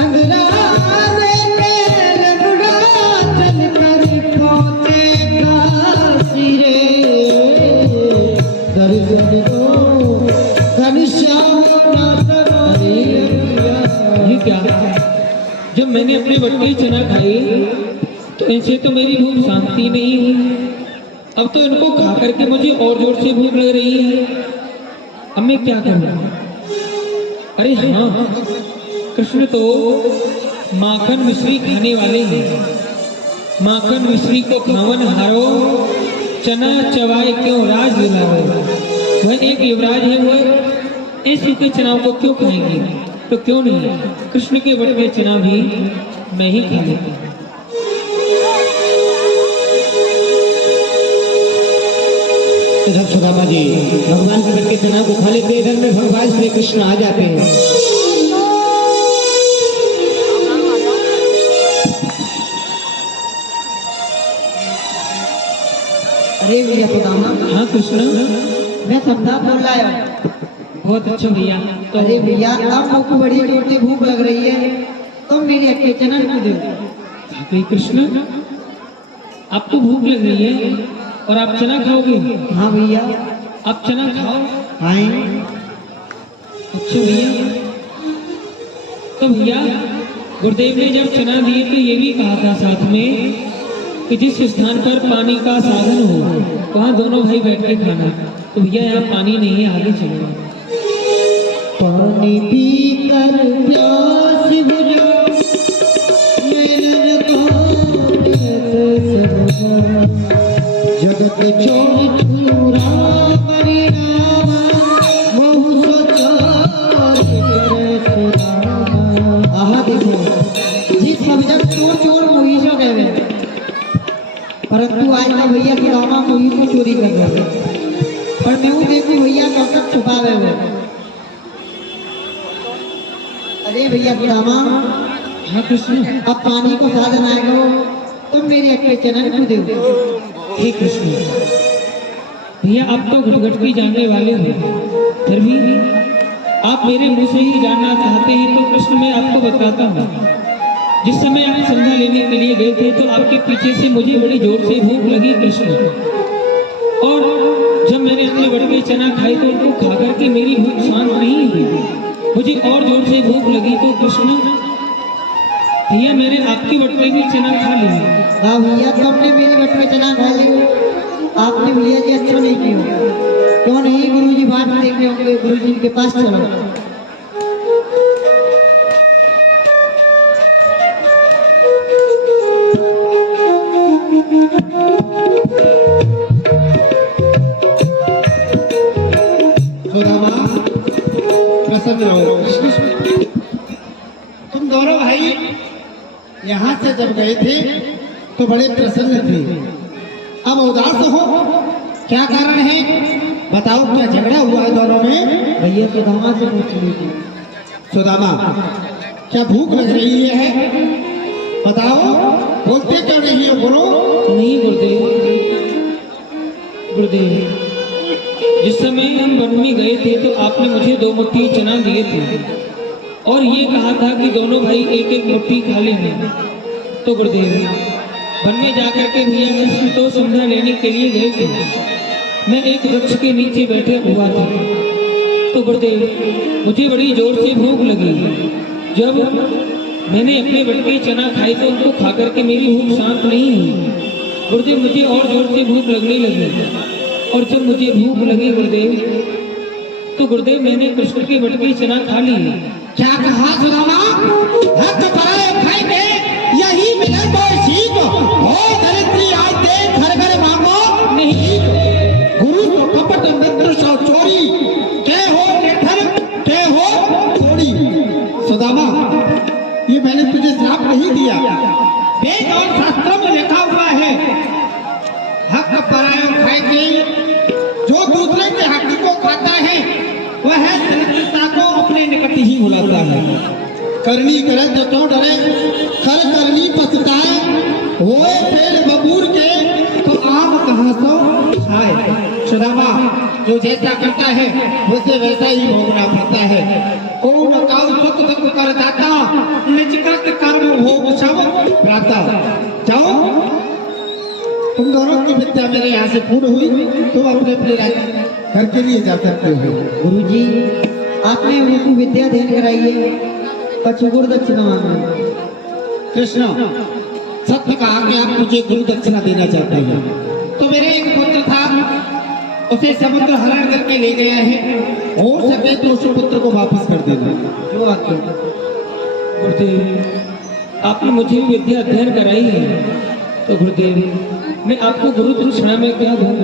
अंगराने के रगड़ा चल कर खोते का सिरे दर्शन दो घनश्याम ये क्या? जब मैंने अपने बटले चना खाए तो इनसे तो मेरी भूख शांति नहीं हुई, अब तो इनको खा करके मुझे और जोर से भूख लग रही है। अब मैं क्या करूं? अरे हाँ, कृष्ण तो माखन मिश्री खाने वाले हैं। माखन मिश्री को खावन हारो, चना चवाए क्यों राज दिलावे। वह एक युवराज है, वह इस सूखे चनाओं को क्यों खाएंगे? तो क्यों नहीं कृष्ण के बटवे चना भी मैं ही खा लेता हूँ। इधर सुदामा जी भगवान के बटके चना को खा लेते, इधर में भगवान श्री कृष्ण आ जाते हैं। अरे भैया सुदामा, हाँ कृष्ण, मैं समझा बोल रहा हूँ। बहुत अच्छा भैया। तो अरे भैया आप लोग को बड़ी जोर से भूख लग रही है, तुम मेरे अकेले चना को दो। अरे कृष्ण, आपको भूख लग रही है और आप चना खाओगे? हाँ भैया, आप चना खाओ। आए। अच्छा भैया, तो भैया गुरुदेव ने जब चना दिए तो ये भी कहा था साथ में कि जिस स्थान पर पानी का साधन हो वहाँ दोनों भाई बैठ के खाना। तो भैया यहाँ पानी नहीं है, आगे चलो। पानी पी कर प्यास बुझा मेरे जगत चोर चूरा परिणाम बहु सोचार आहा देखो जी, सब जग चोर चोर मोही सो गए, परंतु आज ना भैया की रामा मोही को चोरी कर रहे हैं। पर मैं वो देखूं भैया कब तक छुपा गए हुए। अरे भैया की रामा, हाँ कृष्ण, अब पानी को साधन आएगा, तुम मेरे अकेले चना को दो। हे कृष्ण, भैया आप तो घट की जानने वाले हो, फिर भी आप मेरे मुंह से ही जानना चाहते हैं तो कृष्ण मैं आपको बताता हूँ। जिस समय आप संध्या लेने के लिए गए थे तो आपके पीछे से मुझे बड़ी जोर से भूख लगी कृष्ण, और जब मैंने अपने बटके चना खाए तो उनको खा करके मेरी भूख शांत नहीं हुई, मुझे और जोर से भूख लगी तो कृष्ण भैया मैंने आपकी बटके भी चना खा लिया। हाँ भैया, तुमने मेरे बटवे चना खा लिया, आपने भैया जी अच्छा नहीं किया। क्यों नहीं, गुरुजी बात देख रहे होंगे, गुरुजी के पास चलो। प्रसन्न रहो। तुम दोनों भाई यहाँ से जब गए थे तो बड़े प्रसन्न थे, अब उदास हो, क्या कारण है बताओ? क्या झगड़ा हुआ है दोनों में? भैया सुदामा से पूछ लीजिए। सुदामा, क्या भूख लग रही है? बताओ, बोलते क्यों नहीं हो? बोलो। नहीं गुरुदेव, गुरुदेव जिस समय हम वन में गए थे तो आपने मुझे 2 मुट्ठी चना दिए थे और ये कहा था कि दोनों भाई एक एक मुट्ठी खा लेंगे। तो गुरुदेव वन में जाकर के भैया कृष्ण तो संध्या लेने के लिए गए थे, मैं एक वृक्ष के नीचे बैठे हुआ था। तो गुरुदेव मुझे बड़ी जोर से भूख लगी, जब मैंने अपने बटके चना खाए तो उनको खा करके मेरी भूख शांत नहीं हुई। गुरुदेव मुझे और जोर से भूख लगने लगी, और जब मुझे भूख लगी गुरुदेव तो गुरुदेव मैंने कृष्ण के बटके चना खा लिए। क्या कहा सुदामा? हक पराए भाई में यही मिले तो सीख, और वह दरिद्रता को अपने निकट ही बुलाता है। करनी करे जो तो डरे, खर करनी पछताए, होए पेड़ बबूर के तो आम कहाँ सो खाए। सुदामा जो जैसा करता है उसे वैसा ही भोगना पड़ता है। ओम काल सुख दुख कर दाता, निज कृत कर्म भोग सब प्राता। जाओ, तुम दोनों की विद्या मेरे यहाँ से पूर्ण हुई, तुम अपने अपने घर के लिए जा सकते हो। गुरुजी, आपने उनको विद्या अध्ययन कराई है, पक्ष गुरु दक्षिणा मांगा। कृष्ण, सत्य कहा कि आप मुझे गुरु दक्षिणा देना चाहते हैं, तो मेरे एक पुत्र था, उसे समुद्र हरण करके ले गया है, हो सके तो उस पुत्र को वापस कर देना। जो आपके गुरुदेव, आपने मुझे विद्या अध्ययन कराई है, तो गुरुदेव मैं आपको गुरु दक्षिणा में क्या दूं?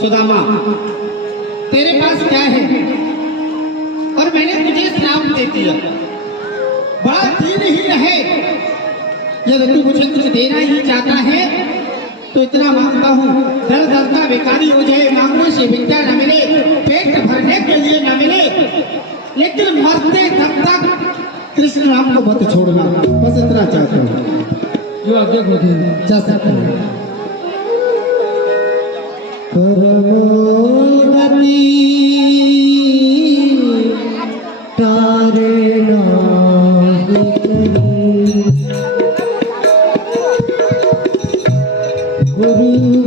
सुदामा, तेरे पास क्या है? और मैंने तुझे श्राप दे दिया, बड़ा दीन ही रहे। यदि तू मुझे कुछ देना ही चाहता है तो इतना मांगता हूँ, दर दर का भिखारी हो जाए, मांगने से विद्या न मिले, पेट भरने के लिए न मिले, लेकिन मरते दम तक कृष्ण राम को मत छोड़ना, बस इतना चाहता हूँ। जो आज्ञा गुरुदेव। जा सकता हूँ। गुरु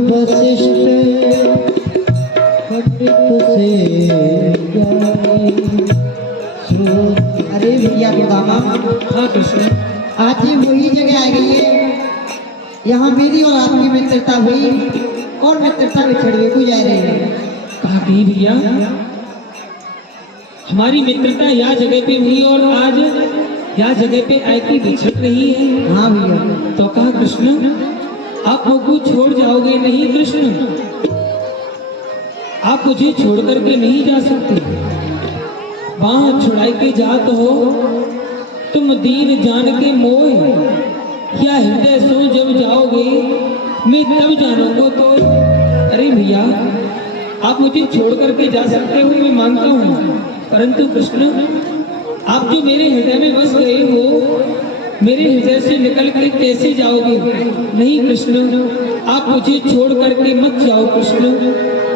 वशिष्ठ पंडित से अरे भैया सुदामा, हाँ कृष्ण, आज ही वही जगह आ गई है, यहाँ मेरी और आपकी मित्रता हुई और मित्रता बिछड़वे को जा रही है। कहा भी भैया, हमारी मित्रता यह जगह पे हुई और आज यह जगह पे आके बिछड़ रही है। हाँ भैया। तो कहा कृष्ण, आप मुझको छोड़ जाओगे नहीं कृष्ण, आप मुझे छोड़ करके नहीं जा सकते। वहां छुड़ाई के जात हो तुम दीन जान के मोह, क्या हृदय सो जब जाओगे मैं तब जानूंगा। तो अरे भैया, आप मुझे छोड़ करके जा सकते हो मैं मानता हूँ, परंतु कृष्ण आप जो मेरे हृदय में बस गए हो, मेरे हृदय से निकल कर कैसे जाओगे? नहीं कृष्ण, आप मुझे छोड़ करके मत जाओ कृष्ण,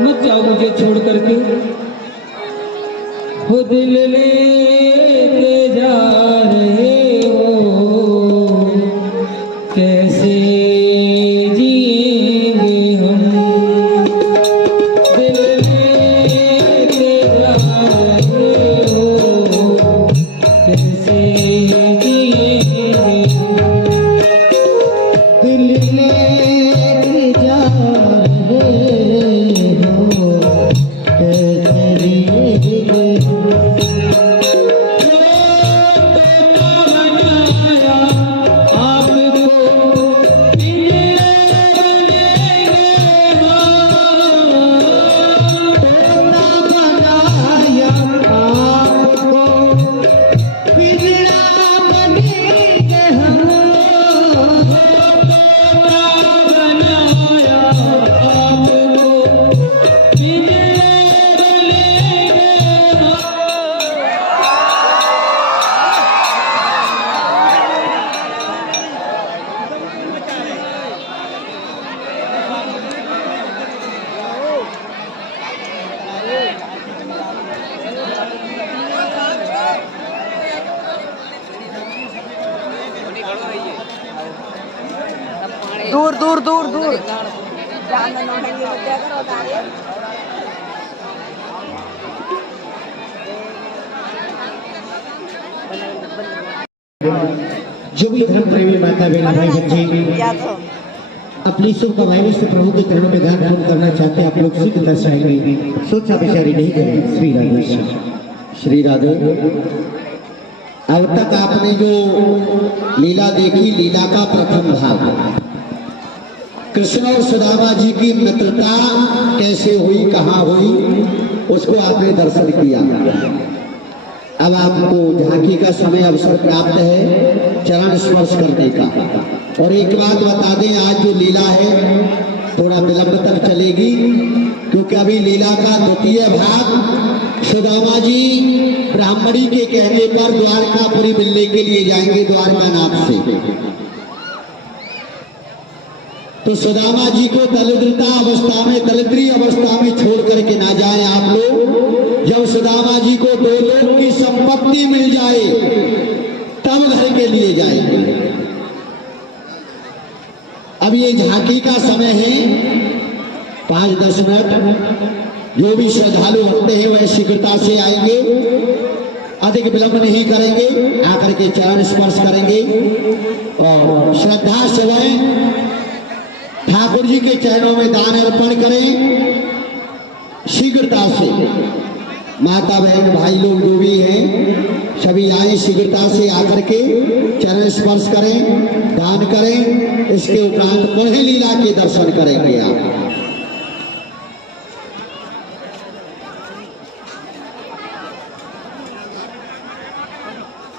मत जाओ मुझे छोड़ करके। हो दिल लेके जा रहे हो, कैसे जिएंगे हम? दिल लेके जा रहे हो, कैसे दूर दूर दूर दूर जो भी धर्म प्रेमी माता बहन भाई बच्चे अपनी शुभकामनाएं से प्रभु के चरणों में ध्यान पूर्ण करना चाहते हैं, आप लोग सिद्ध दर्शाएंगे, सोचा विचारी नहीं करें। श्री राधे श्री राधे। अब तक आपने जो लीला देखी, लीला का प्रथम भाग, कृष्ण और सुदामा जी की मित्रता कैसे हुई, कहाँ हुई, उसको आपने दर्शन किया। अब आपको झांकी का समय अवसर प्राप्त है चरण स्पर्श करने का। और एक बात बता दें, आज जो लीला है थोड़ा विलंब तक चलेगी, क्योंकि अभी लीला का द्वितीय भाग सुदामा जी ब्राह्मणी के कहने पर द्वारकापुरी मिलने के लिए जाएंगे द्वारकानाथ से। तो सुदामा जी को दरिद्रता अवस्था में, दरिद्री अवस्था में छोड़ करके ना जाए आप लोग। जब सुदामा जी को 2 लोक की संपत्ति मिल जाए तब घर के लिए जाएंगे। अब ये झांकी का समय है 5-10 मिनट। जो भी श्रद्धालु होते हैं वह शीघ्रता से आएंगे, अधिक विलंब नहीं करेंगे, आकर के चरण स्पर्श करेंगे और श्रद्धा से ठाकुर जी के चरणों में दान अर्पण करें। शीघ्रता से माता बहन भाई लोग जो भी हैं सभी आए, शीघ्रता से आकर के चरण स्पर्श करें, दान करें। इसके उपरांत पुनः लीला के दर्शन करेंगे आप।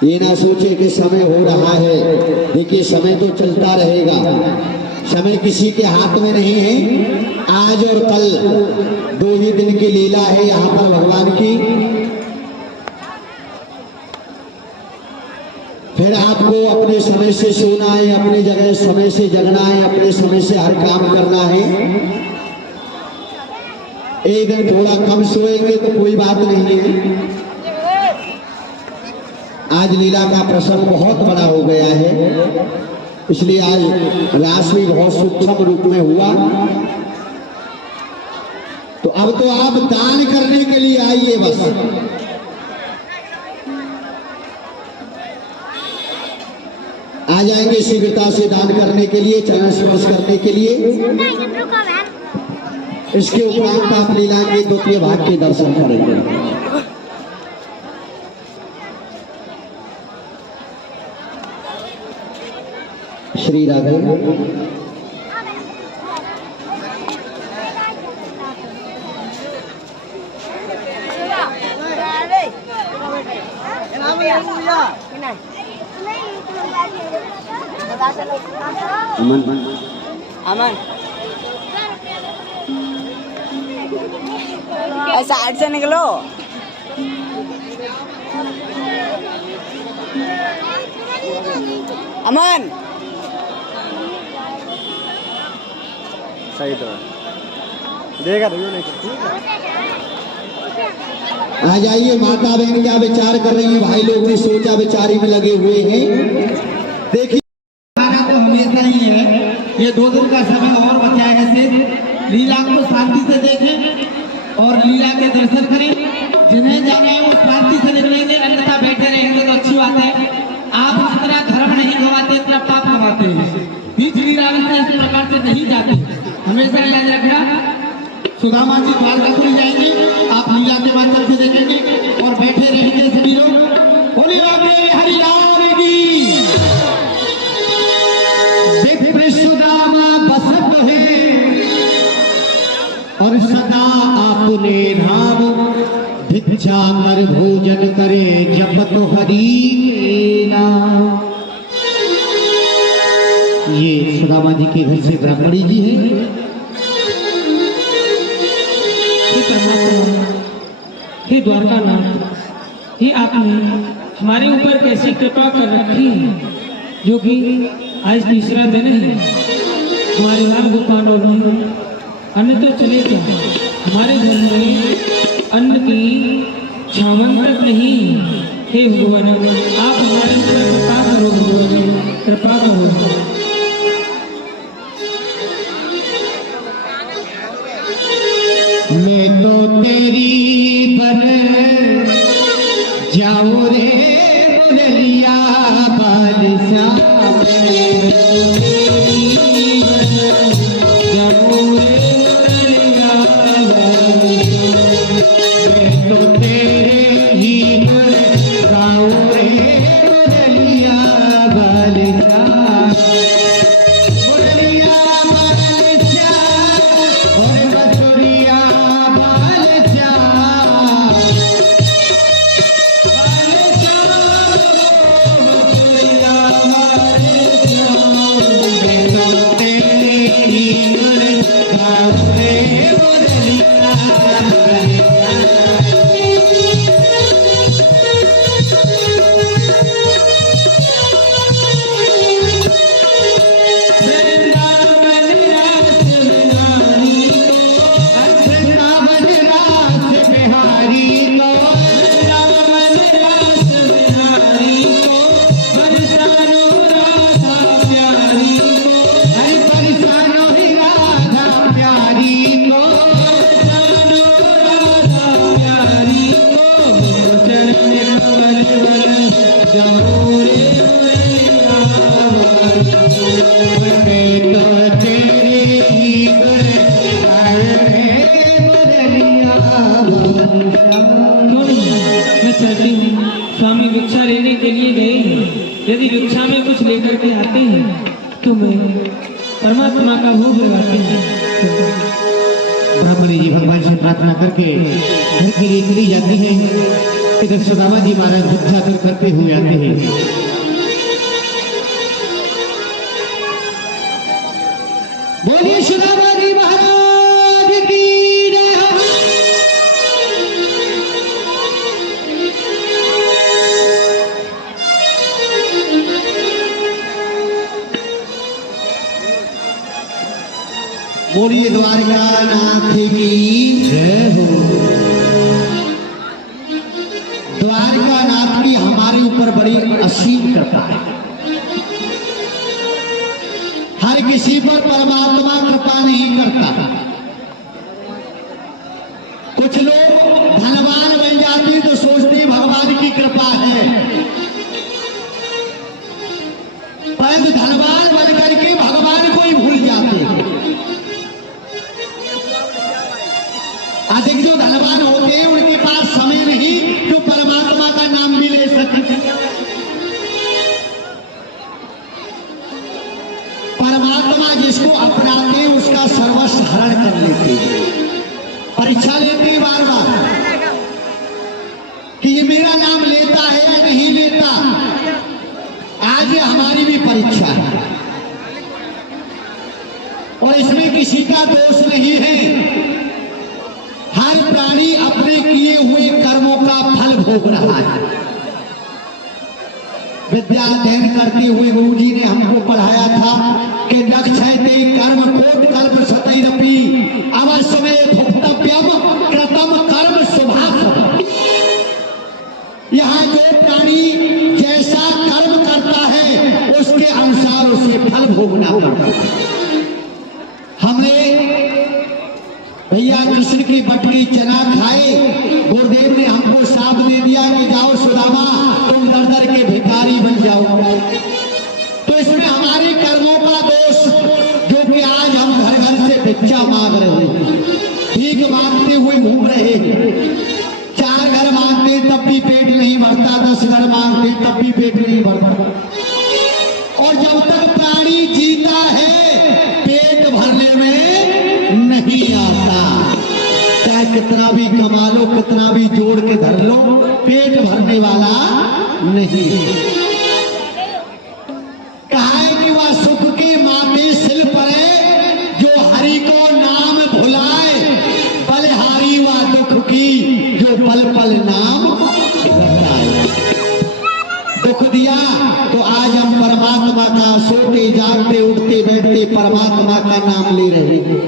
ये ना सोचे कि समय हो रहा है, देखिए समय तो चलता रहेगा, समय किसी के हाथ में नहीं है। आज और कल 2 ही दिन की लीला है यहाँ पर भगवान की। फिर आपको अपने समय से सोना है, अपनी जगह समय से जगना है, अपने समय से हर काम करना है। एक दिन थोड़ा कम सोएंगे तो कोई बात नहीं है। आज लीला का प्रसंग बहुत बड़ा हो गया है, इसलिए आज रास भी बहुत सूक्ष्म रूप में हुआ। तो अब तो आप दान करने के लिए आइए बस। आ जाएंगे शीघ्रता से दान करने के लिए, चरण स्पर्श करने के लिए। इसके उपरांत आप लीला के 2 भाग के दर्शन करेंगे। श्री राधे। अमन साइड से निकलो। अमन सही तो देगा तो नहीं। आ जाइए, माता बहन क्या विचार कर रही है, भाई लोग भी सोचा विचारी में लगे हुए हैं। देखिए खाना तो हमेशा ही है, ये 2 दिन का समय और बचा है शेष। लीला को शांति से देखें और लीला के दर्शन करें। जिन्हें जाना है वो शांति से निकलेंगे, अन्यथा बैठे रहेंगे तो अच्छी बात है। आप जितना धर्म नहीं गवाते इतना पाप गवाते हैं। बीच लीला में इस प्रकार से नहीं जाते, हमेशा याद रखना। सुदामा जी द्वारकापुरी जाएंगे, आप लीला के माध्यम से देखेंगे और बैठे रहेंगे सभी लोग। बोले हरि राम की। देख सुदामा बसत है और सदा आपने राम, भिक्षा कर भोजन करे जब तो हरि नाम। ये सुदामा जी के घर से ब्राह्मणी जी है। हे द्वारकानाथ, हे आपने हमारे ऊपर कैसी कृपा कर रखी है, जो कि आज 3रा दिन है। हमारे नाम गोपालों में अन्न तो चले थे, हमारे घर में अन्न की छावन तक नहीं। हे भगवान, आप हमारे ऊपर कृपा करो, भगवान कृपा करो। मैं तो तेरी पर जाऊं रे दुल्हनिया बादशाह, जाऊं रे दुल्हनिया बादशाह। मैं तो तेरे ही पर जाऊं रे दुल्हनिया बादशाह। परमात्मा का भोग लगाते हैं। ब्राह्मणी जी भगवान से प्रार्थना करके घर के लिए चली जाती है। इधर सुदामा जी महाराज भिक्षा करते हुए आते हैं। बोलिए सुदामा जी महाराज की जय हो। बोलिए द्वारका नाथ की जय हो। द्वारका नाथ की हमारे ऊपर बड़ी असीम कृपा है। हर किसी पर परमात्मा कृपा नहीं करता। कुछ लोग धनवान बन जाते तो सोचते भगवान की कृपा है, परंतु धनवान बन करके भगवान को ही भूल जाते हैं। अधिक जो धनवान होते हैं उनके पास समय नहीं जो परमात्मा का नाम भी ले सके। परमात्मा जिसको अपनाते हैं उसका सर्वस्व हरण कर लेते हैं। परीक्षा लेते हैं बार बार कि ये मेरा नाम लेता है या नहीं लेता। आज ये हमारी भी परीक्षा है और इसमें किसी का दोष नहीं है। हर प्राणी अपने किए हुए कर्मों का फल भोग रहा है। विद्या अध्ययन करते हुए गुरु जी ने हमको पढ़ाया था कि नक्षते कर्म कोट कल्प सतैरपि अवश्यमेव भोक्तव्यम कृतम कर्म शुभाशुभम्। यहाँ जो प्राणी जैसा कर्म करता है उसके अनुसार उसे फल भोगना पड़ता है। हमने भैया कृष्ण की बटकी चना खाए, गुरुदेव ने हमको साथ दे दिया कि जाओ सुदामा तुम दर दर के भिखारी बन जाओ। तो इसमें हमारे कर्मों का दोष जो कि आज हम घर घर से भिक्षा मांग रहे हैं, भीख मांगते हुए घूम रहे हैं। 4 घर मांगते तब भी पेट नहीं भरता, 10 घर मांगते तब भी पेट नहीं भरता। और जब तक प्राणी जीता है पेट भरने में नहीं आता। चाहे कितना भी कमा लो, कितना भी जोड़ के धर लो, पेट भरने वाला नहीं। कहा है कि वह सुख के माथे सिल पड़े जो हरि को नाम भुलाए, बलिहारी व दुख की जो पल पल नाम रटाए। दुख दिया तो आज हम परमात्मा का सोते जागते उठते बैठते परमात्मा का नाम ले रहे हैं।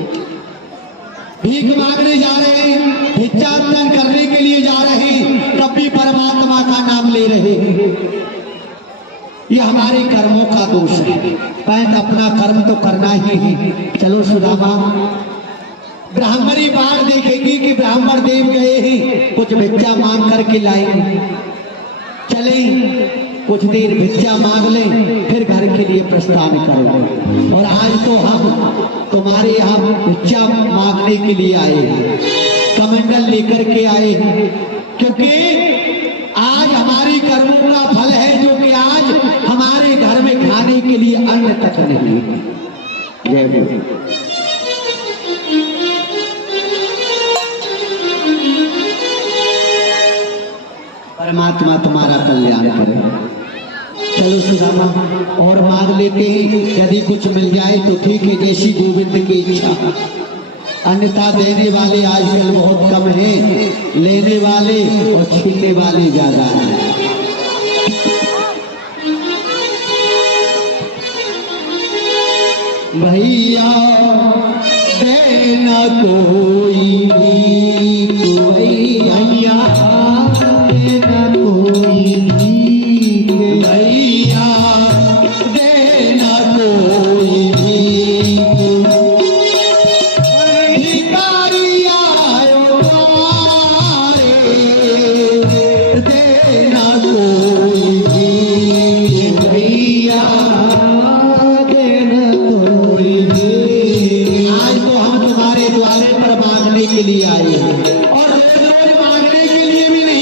भीख मांगने जा रहे हैं, भिक्षाटन करने के लिए जा रहे हैं, तब भी परमात्मा का नाम ले रहे हैं। ये हमारे कर्मों का दोष है। पैंत अपना कर्म तो करना ही है। चलो सुदामा, ब्राह्मणी बाढ़ देखेगी कि ब्राह्मण देव गए हैं, कुछ भिक्षा मांग करके लाएंगे। चले कुछ देर भिक्षा मांग ले, फिर घर के लिए प्रस्थान करेंगे। और आज तो हम तुम्हारे यहाँ भिक्षा मांगने के लिए आए हैं, कमंडल लेकर के आए हैं, क्योंकि आज हमारी कर्मों का फल है जो कि आज हमारे घर में खाने के लिए अन्न तक नहीं। जय गुरु। परमात्मा तुम्हारा कल्याण करे। चलो सुदामा और मांग लेते हैं, यदि कुछ मिल जाए तो ठीक है, जैसी गोविंद की इच्छा। अन्यथा देने वाले आजकल बहुत कम हैं, लेने वाले और छीनने वाले ज्यादा हैं। भैया देना कोई भैया देना कोई भैया देना कोई भिखारी आयो देना कोई भैया देना कोई। आज तो हम तुम्हारे द्वारे पर मांगने के लिए आए हैं और रोज रोज मांगने के लिए भी नहीं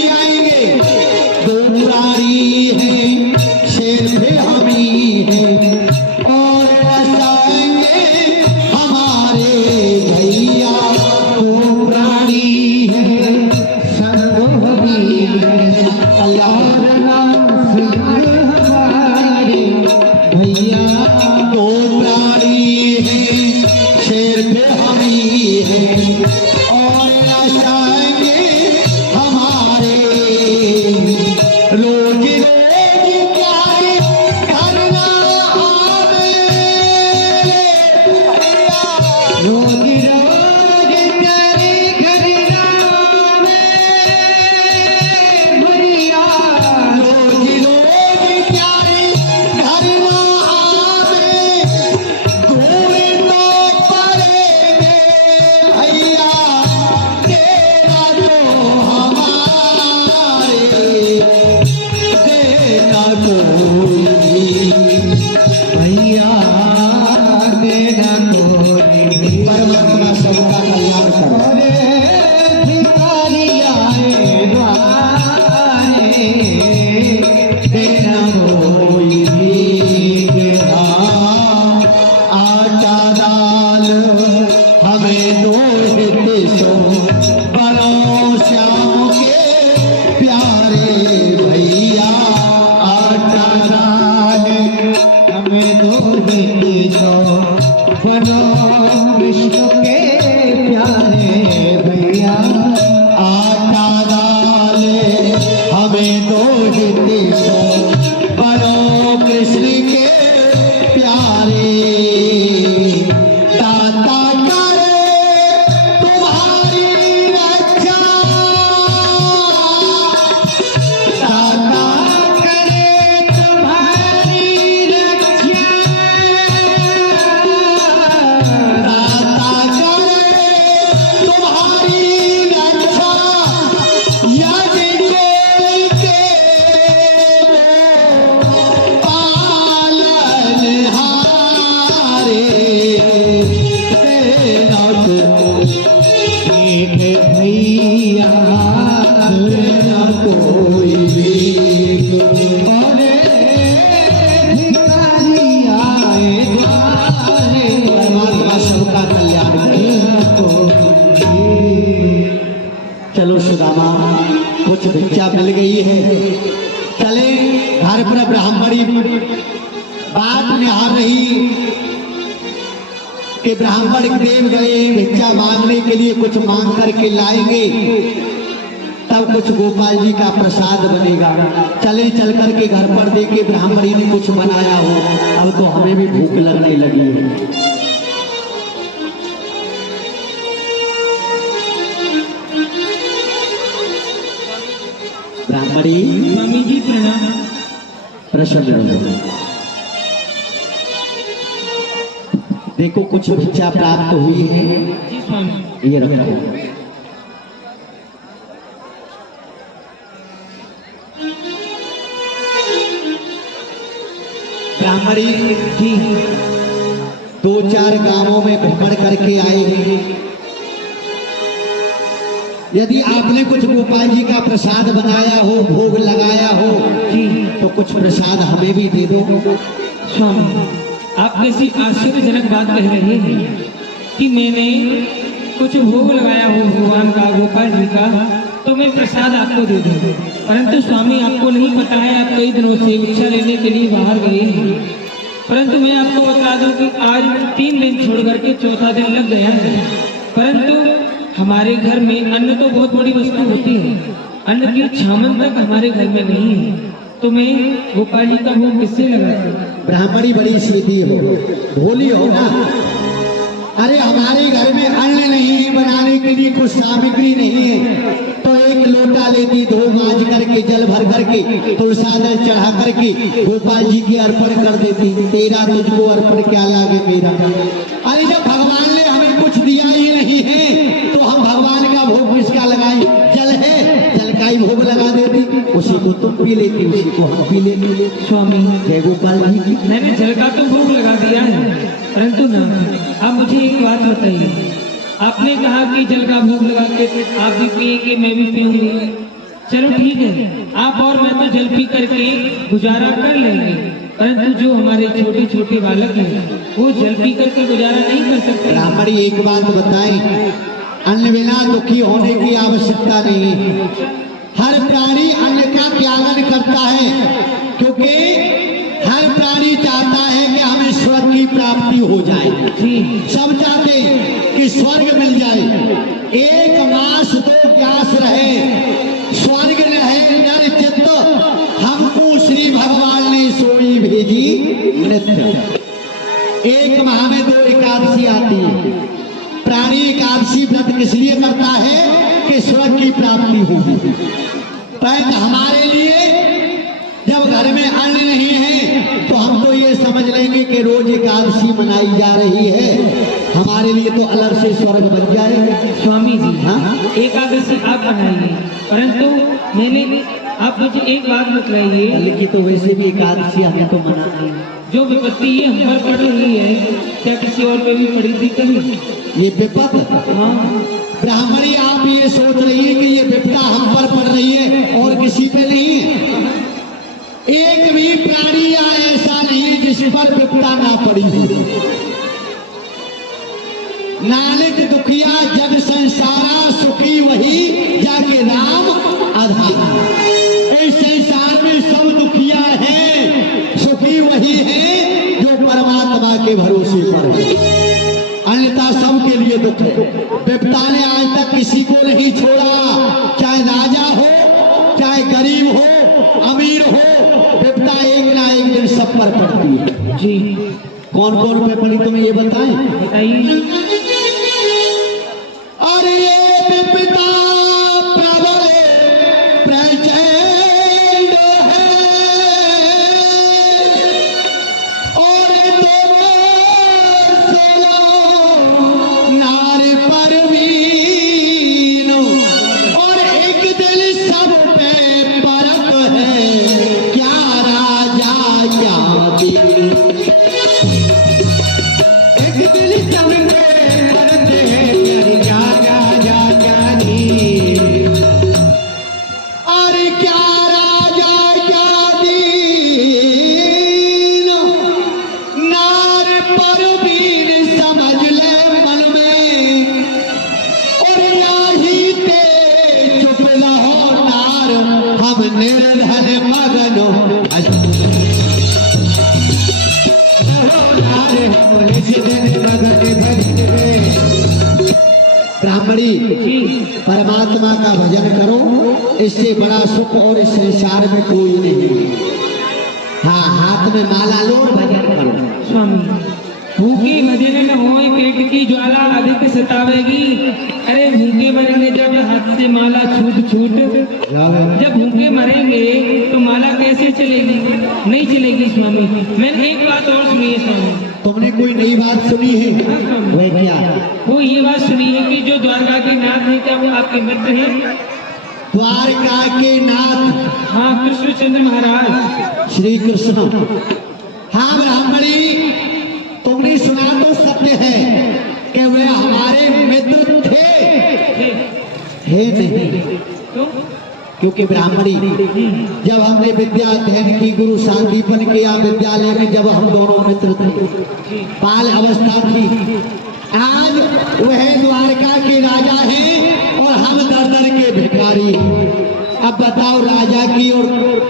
परमात्मा सबका कल्याण करे। भिखारी आए द्वारे, देखना कोई भीख, आटा दाल हमें दो सो, बनो श्याम के प्यारे भैया, आटा दाल हमें दो सो, बनो विष्णु के प्यारे भैया, आटा दाल हमें दो सो, बनो कृष्ण के प्यारे। दाता करे तुम्हारी रक्षा, दाता करे तुम्हारी रक्षा, दाता करे तुम्हारी रक्षा, यदि कोई के पालनहारे, तेरा तो एक भैया, तेरा कोई भीख, अरे भिखारी आए द्वारे, परमात्मा सबका कल्याण करे। चलो सुदामा, कुछ भिक्षा मिल गई है, चले घर पर। ब्राह्मणी बात निहार रही कि ब्राह्मण देव गए भिक्षा मांगने के लिए, कुछ मांग करके लाएंगे तब कुछ गोपाल जी का प्रसाद बनेगा। चले चल करके घर पर देखे ब्राह्मणी ने कुछ बनाया हो, अब तो हमें भी भूख लगने लगी है। ब्राह्मणी स्वामी जी प्रणाम। प्रसन्न रहो। देखो कुछ भिक्षा प्राप्त हुई है, जी स्वामी। ये रखो। ब्राह्मणी जी 2-4 गांवों में भ्रमण करके आए हैं। यदि आपने कुछ गोपाल जी का प्रसाद बनाया हो, भोग लगाया हो जी, तो कुछ प्रसाद हमें भी दे दो। स्वामी, आप कैसी आश्चर्यजनक बात कह रहे हैं कि मैंने कुछ भोग लगाया हो भगवान का, गोपाल जी का, तो मैं प्रसाद आपको दे दूँ। परंतु स्वामी, आपको नहीं पता है, आप कई दिनों से भिक्षा लेने के लिए बाहर गए हैं। परंतु मैं आपको बता दूं कि आज 3 दिन छोड़ करके 4था दिन लग गया है। परंतु हमारे घर में अन्न तो बहुत बड़ी वस्तु होती है, अन्न की छामन तक हमारे घर में नहीं है, तो मैं गोपाल जी का भोग किससे लगाऊं? ब्राह्मणी बड़ी सीधी हो, भोली हो ना। अरे हमारे घर में अन्न नहीं है, बनाने के लिए कुछ सामग्री नहीं है, तो एक लोटा लेती, धो मांझ करके, जल भर करके, तुलसादल चढ़ा करके गोपाल जी की अर्पण कर देती। तेरा तुझको अर्पण क्या लागे मेरा। अरे जब भगवान ने हमें कुछ दिया ही नहीं है, तो हम भगवान का भोग किसका लगाए? जल है, जल का ही भोग लगा देती, उसी को तुम पी लेती, उसी को हम पी लेते। स्वामी, जय गोपाल जी। मैंने जल का तो भोग लगा दिया है, परंतु ना, आप मुझे एक बात बताइए, आपने कहा कि जल का भोग लगा के आप भी पिएंगे, मैं भी पीऊंगी। चलो ठीक है, आप और मैं तो जल पी करके गुजारा कर लेंगे, परंतु जो हमारे छोटे छोटे बालक हैं वो जल पी करके गुजारा नहीं कर सकते। ब्राह्मणी एक बात बताएं, अन्न बिना दुखी होने की आवश्यकता नहीं है। हर प्राणी अन्न का त्यागन करता है, क्योंकि हर प्राणी चाहता है कि हमें स्वर्ग की प्राप्ति हो जाए। सब चाहते हैं कि स्वर्ग मिल जाए। एक मास तो प्यास रहे, स्वर्ग रहे नर चित्त, हमको श्री भगवान ने सोई भेजी नृत्य। एक माह में 2 एकादशी आती है। प्राणी एकादशी व्रत किस लिए करता है? कि स्वर्ग की प्राप्ति होगी। पर हमारे लिए जब घर में अन्न नहीं है, तो हम तो ये समझ लेंगे कि रोज एकादशी मनाई जा रही है, हमारे लिए तो अलग से स्वर्ग बन जाएगा। स्वामी जी, हाँ, एकादशी आप बनाइए, परंतु मैंने, आप मुझे एक बात बतलाइए। लेकिन तो वैसे भी एकादशी हमें तो मनाना है। जो विपत्ति ये हम पर पड़ रही है क्या किसी और पे भी पड़ी थी कभी? ये विपत, हाँ ब्राह्मणी आप ये सोच रही है कि ये विपदा हम पर पड़ रही है और किसी पे नहीं है। एक भी प्राणी या ऐसा नहीं जिस पर विपदा ना पड़ी हो। नानक दुखिया जग संसारा सुखी वही जाके राम आधार। इस संसार में सब दुखिया है, सुखी वही है जो परमात्मा के भरोसे पर है, अन्यथा सबके लिए दुख है। विपदा ने आज तक किसी को नहीं छोड़ा, चाहे राजा हो चाहे गरीब हो अमीर हो, विपदा एक ना एक दिन सब पर पड़ती है। जी कौन कौन पे पड़ी तुम्हें ये बताएं? बताइए। और ये विपदा प्रबल प्रचंड है और नारी परवीन और एक दिल सब पे परक है, क्या राजा क्या दीन। एक दिल सब पे परक है, क्या राजा क्या दीन। और क्या राजा क्या दीन, नार परवीन समझ ले मन में और यही ते चुप रहो नार, हम निर्धन मगन हो नार, हम निर्धन मगन भजन में। ब्राह्मणी परमात्मा का भजन करो, इससे बड़ा सुख और इस संसार में कोई नहीं। हाँ, हाथ में माला लो और भजन करो। स्वामी भूखे भजन न होए पेट की ज्वाला अधिक सतावेगी। अरे भूखे मरेंगे जब हाथ से माला छूट छूट, जब भूखे मरेंगे तो माला कैसे चलेगी? नहीं चलेगी स्वामी। मैंने एक बात और सुनी है स्वामी। तुमने कोई नई बात सुनी है? वह क्या? वो ये बात सुनी है कि जो द्वारका के नाथ है क्या वो आपके मित्र हैं? द्वारका के नाथ? हाँ कृष्णचंद्र महाराज श्री कृष्ण। हाँ ब्राह्मणी, तुमने सुना तो सत्य है कि वे हमारे मित्र थे, है नहीं? तो क्योंकि ब्राह्मणी जब हमने विद्या अध्ययन की गुरु शांतिपन के यहाँ विद्यालय में, जब हम दोनों मित्र थे, बाल अवस्था थी। आज वह द्वारका के राजा हैं और हम दर दर के भिखारी। अब बताओ, राजा की और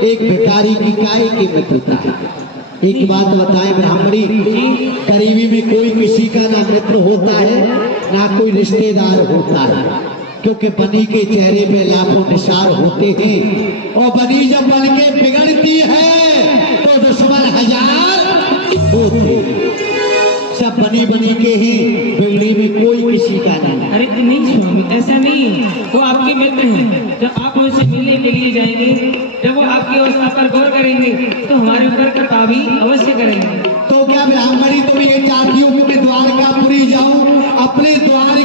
एक भिखारी की काहे की मित्रता? एक बात बताएं ब्राह्मणी, गरीबी में कोई किसी का ना मित्र होता है ना कोई रिश्तेदार होता है, क्योंकि बनी के चेहरे पे लाखों निशान होते हैं और बनी जब बन के बिगड़ती है तो दुश्मन हजार होते हैं। सब बनी बनी के ही बिगड़ी में कोई किसी का नहीं। अरे नहीं स्वामी, ऐसा नहीं है। वो आपके मित्र हैं। जब आप उनसे मिलने के लिए जाएंगे, जब वो आपकी अवस्था पर गौर करेंगे तो हमारे ऊपर कृपा भी अवश्य करेंगे। तो क्या ब्राह्मणी तुम ये चाहती हो कि मैं द्वारकापुरी जाऊं, अपने द्वार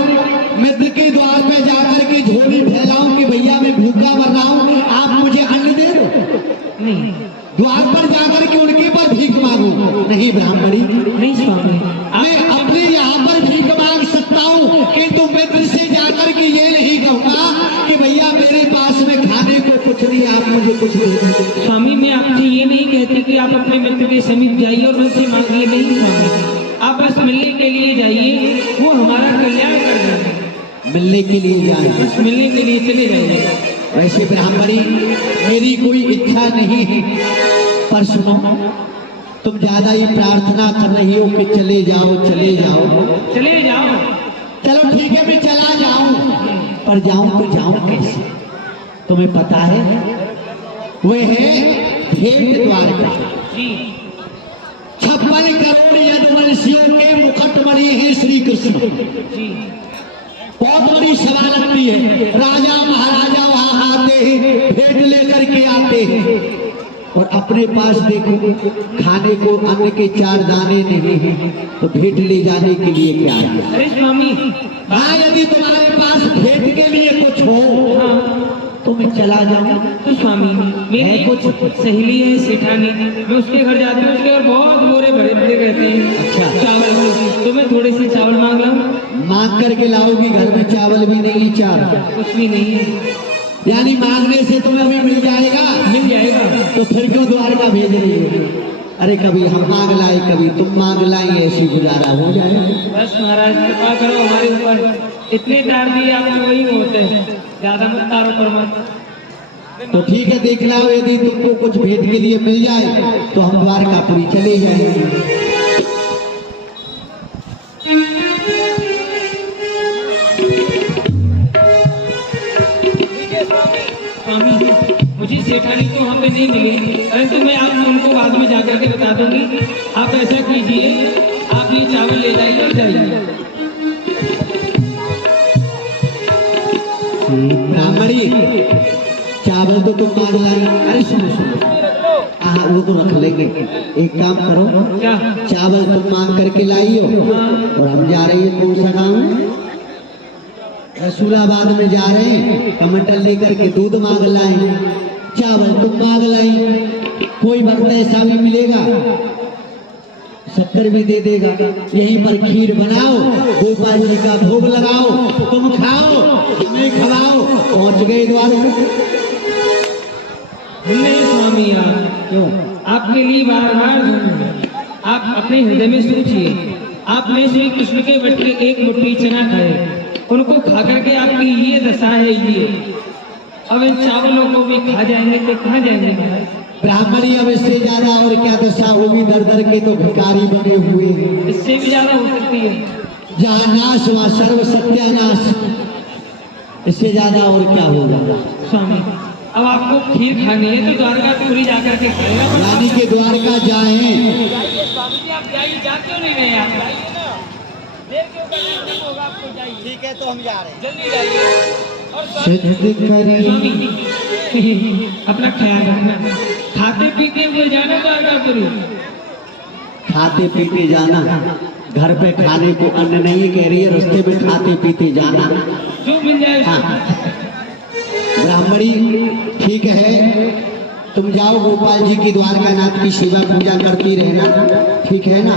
मित्र के द्वार पे जाकर के झोली फैलाऊं कि भैया मैं भूखा मर रहा हूं, आप मुझे अन्न दे दो? नहीं। द्वार पर जाकर के उनके पर भीख मांगू? नहीं ब्राह्मणी, नहीं स्वामी। मैं अपने यहाँ पर भीख मांग सकता हूँ, किंतु मित्र से जाकर के ये नहीं कहूँगा कि भैया मेरे पास में खाने को कुछ नहीं, आप मुझे कुछ दे दो। स्वामी मैं आपसे ये नहीं कहती कि आप अपने मित्र के समीप जाइए और उनसे मांगिए, नहीं स्वामी। आप बस मिलने के लिए जाइए, वो हमारा कल्याण कर देंगे। मिलने के लिए जाए, बस मिलने के लिए चले जाइए। वैसे ब्राह्मणी मेरी कोई इच्छा नहीं है, पर सुनो, तुम ज्यादा ही प्रार्थना कर रही हो कि चले जाओ चले जाओ। चले जाओ। चलो ठीक है, मैं चला जाऊं, पर जाऊं तो जाऊं कैसे? तुम्हें पता है वह है भेंट द्वारका। 56 करोड़ यदुवंशियों के मुकुटमणि हैं श्री कृष्ण। बहुत बड़ी सभा लगती है, राजा महाराजा वहां आते हैं, भेंट लेकर के आते हैं और अपने पास देखो खाने को अन्न के 4 दाने नहीं है, तो भेंट ले जाने के लिए क्या है? अरे स्वामी हाँ, यदि तुम्हारे पास भेंट के लिए कुछ हो तो तो मैं चला जाऊं। तो स्वामी मेरी है कुछ सहेली है सेठानी, मैं उसके घर जाती हूँ, उसके घर बहुत बोरे भरे भरे रहते हैं अच्छा। चावल के। तो मैं थोड़े से चावल मांग लाऊं। मांग करके लाओगी, घर में चावल भी नहीं, चार कुछ भी नहीं है। यानी मांगने से तुम्हें अभी मिल जाएगा। मिल जाएगा। तो फिर क्यों द्वारका भेज रही हो? अरे कभी हम मांग लाए, कभी तुम मांग लाई, ऐसी गुजारा हो जाए। बस महाराज कृपा करो हमारे ऊपर, इतने तार दिए आपने वही होते हैं, ज्यादा मत तारो परमात्मा। तो ठीक है, देख लाओ, यदि तुमको कुछ भेंट के लिए मिल जाए तो हम द्वारकापुरी चले जाएंगे। स्वामी मुझे सेठानी तो हम पे नहीं मिली, परंतु मैं आप उनको बाद में जाकर के बता दूंगी। आप ऐसा कीजिए, आप ये चावल ले जाइए और जाइए। ब्राह्मणी, चावल तो तुम मांग लाई। अरे सुनो सुनो, हाँ वो तो रख लेंगे। एक काम करो, क्या? चावल तुम मांग करके लाई हो और हम जा रहे हैं कौन सा गाँव? रसूलाबाद में जा रहे हैं, टमाटर लेकर के दूध मांग लाए, चावल तुम मांग लाई। कोई वक्त ऐसा भी मिलेगा, शक्कर भी दे देगा। यहीं पर खीर बनाओ, गोपाल जी का भोग लगाओ, तुम खाओ, हमें खिलाओ, पहुंच गए द्वारका। नहीं स्वामी यार, क्यों? आपके लिए बार बार आप अपने हृदय में सोचिए, आपने श्री कृष्ण के बट के एक मुट्ठी चना खाए, उनको खा करके आपकी ये दशा है। ये अब इन चावलों को भी खा जाएंगे तो कहाँ जाएंगे महाराज? ब्राह्मणी, अब इससे ज्यादा और क्या दशा होगी? दर दर के तो भिखारी बने हुए हैं। इससे भी ज्यादा हो सकती है। जहाँ नाश वहाँ सर्व सत्यानाश, इससे ज्यादा और क्या होगा? स्वामी अब आपको खीर खानी है तो द्वारकापुरी जाकर के खाएगा। रानी के द्वारका जाएं। स्वामी जी आप जाइए, जा क्यों नहीं रहे आप? जाइए ना, देर क्यों कर रहे हैं? होगा आपको, जाइए। ठीक है तो हम जा रहे हैं। जल्दी जाइए। और स्वामी, अपना ख्याल रखना, खाते पीते हुए जाना द्वारकापुरी। खाते पीते जाना, घर पे खाने को अन्न नहीं कह रही है, रास्ते में खाते पीते जाना। जो मिल जाए। हाँ ब्राह्मणी, ठीक है, तुम जाओ, गोपाल जी की द्वारकानाथ की सेवा पूजा करती रहना, ठीक है ना?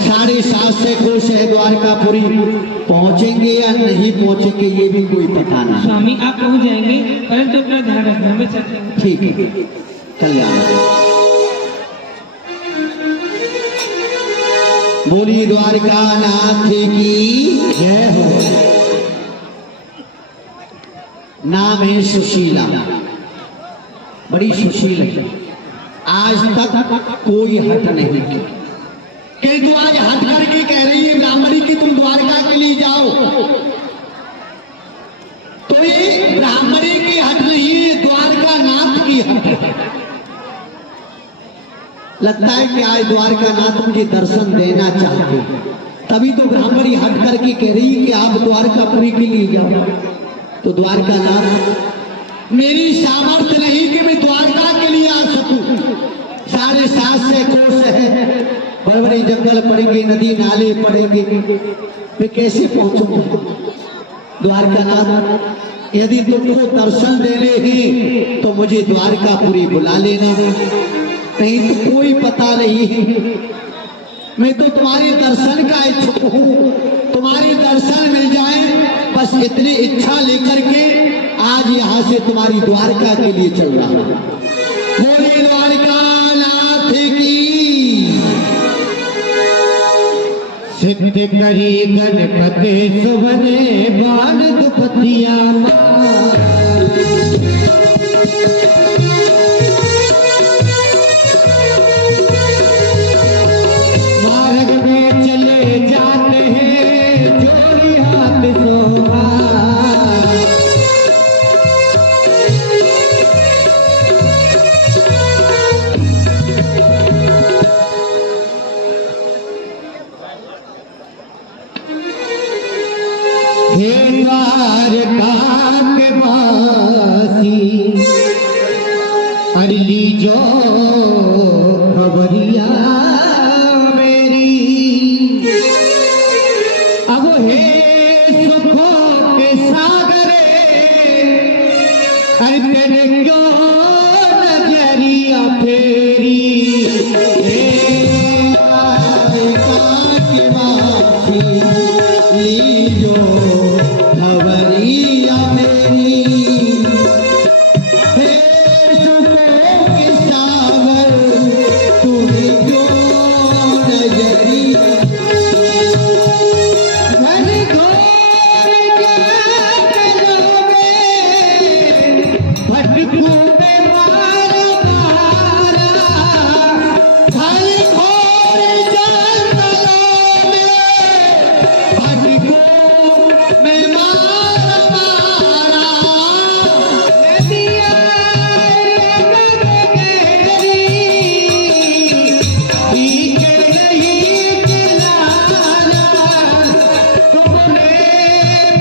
7:30 से कोष है द्वारकापुरी, पहुंचेंगे या नहीं पहुंचेंगे ये भी कोई पता नहीं। स्वामी आप पहुंच जाएंगे, परंतु अपना ध्यान रखना, मैं चलती हूँ। ठीक है, कल्याण। बोली द्वारकानाथ की जय हो। नाम है सुशीला, बड़ी सुशील है। आज तक कोई हट नहीं की, किंतु आज हट करके कह रही है ब्राह्मणी की तुम द्वारका के लिए जाओ। तो ये ब्राह्मणी की हट नहीं है, द्वारकानाथ की हट है। लगता है कि आज द्वारकानाथ मुझे दर्शन देना चाहते, तभी तो ब्राह्मणी हट करके कह रही है कि आप द्वारकापुरी के लिए जाओ। तो द्वारकानाथ, मेरी सामर्थ्य नहीं कि मैं द्वारका के लिए आ सकूं। 7:30 से कोष है, बड़े बड़े जंगल पड़ेंगे, नदी नाले पड़ेंगे, मैं कैसे पहुंचूंगा? द्वारकानाथ, यदि तुमको दर्शन देने ही तो मुझे द्वारकापुरी बुला लेना, नहीं तो कोई पता नहीं है। मैं तो तुम्हारे दर्शन का इच्छुक हूँ, तुम्हारी दर्शन मिल जाए, बस इतनी इच्छा लेकर के आज यहाँ से तुम्हारी द्वारका के लिए चल रहा हूँ। बोले द्वारकानाथ की। सिद्ध करी गणपति सुवने बाल दुपतिया, मार्ग में चले जाते हैं जोड़ी हाथ सोहा। हे द्वारका के वासी, अरली जो खबरिया मेरी, अब हे सुखों के सागरे, अरे मैंने क्यों नजरिया फेरी लीजो खबरिया मेरी हे सुखों के सागर तुम्हें क्यों नजरिया घन घोर जंगलों में भटकूं मैं मारा मारा घन घोर जंगलों में भटकूं मैं मारा मारा नदियाँ गहरी ठीक नहीं किनारा तुमने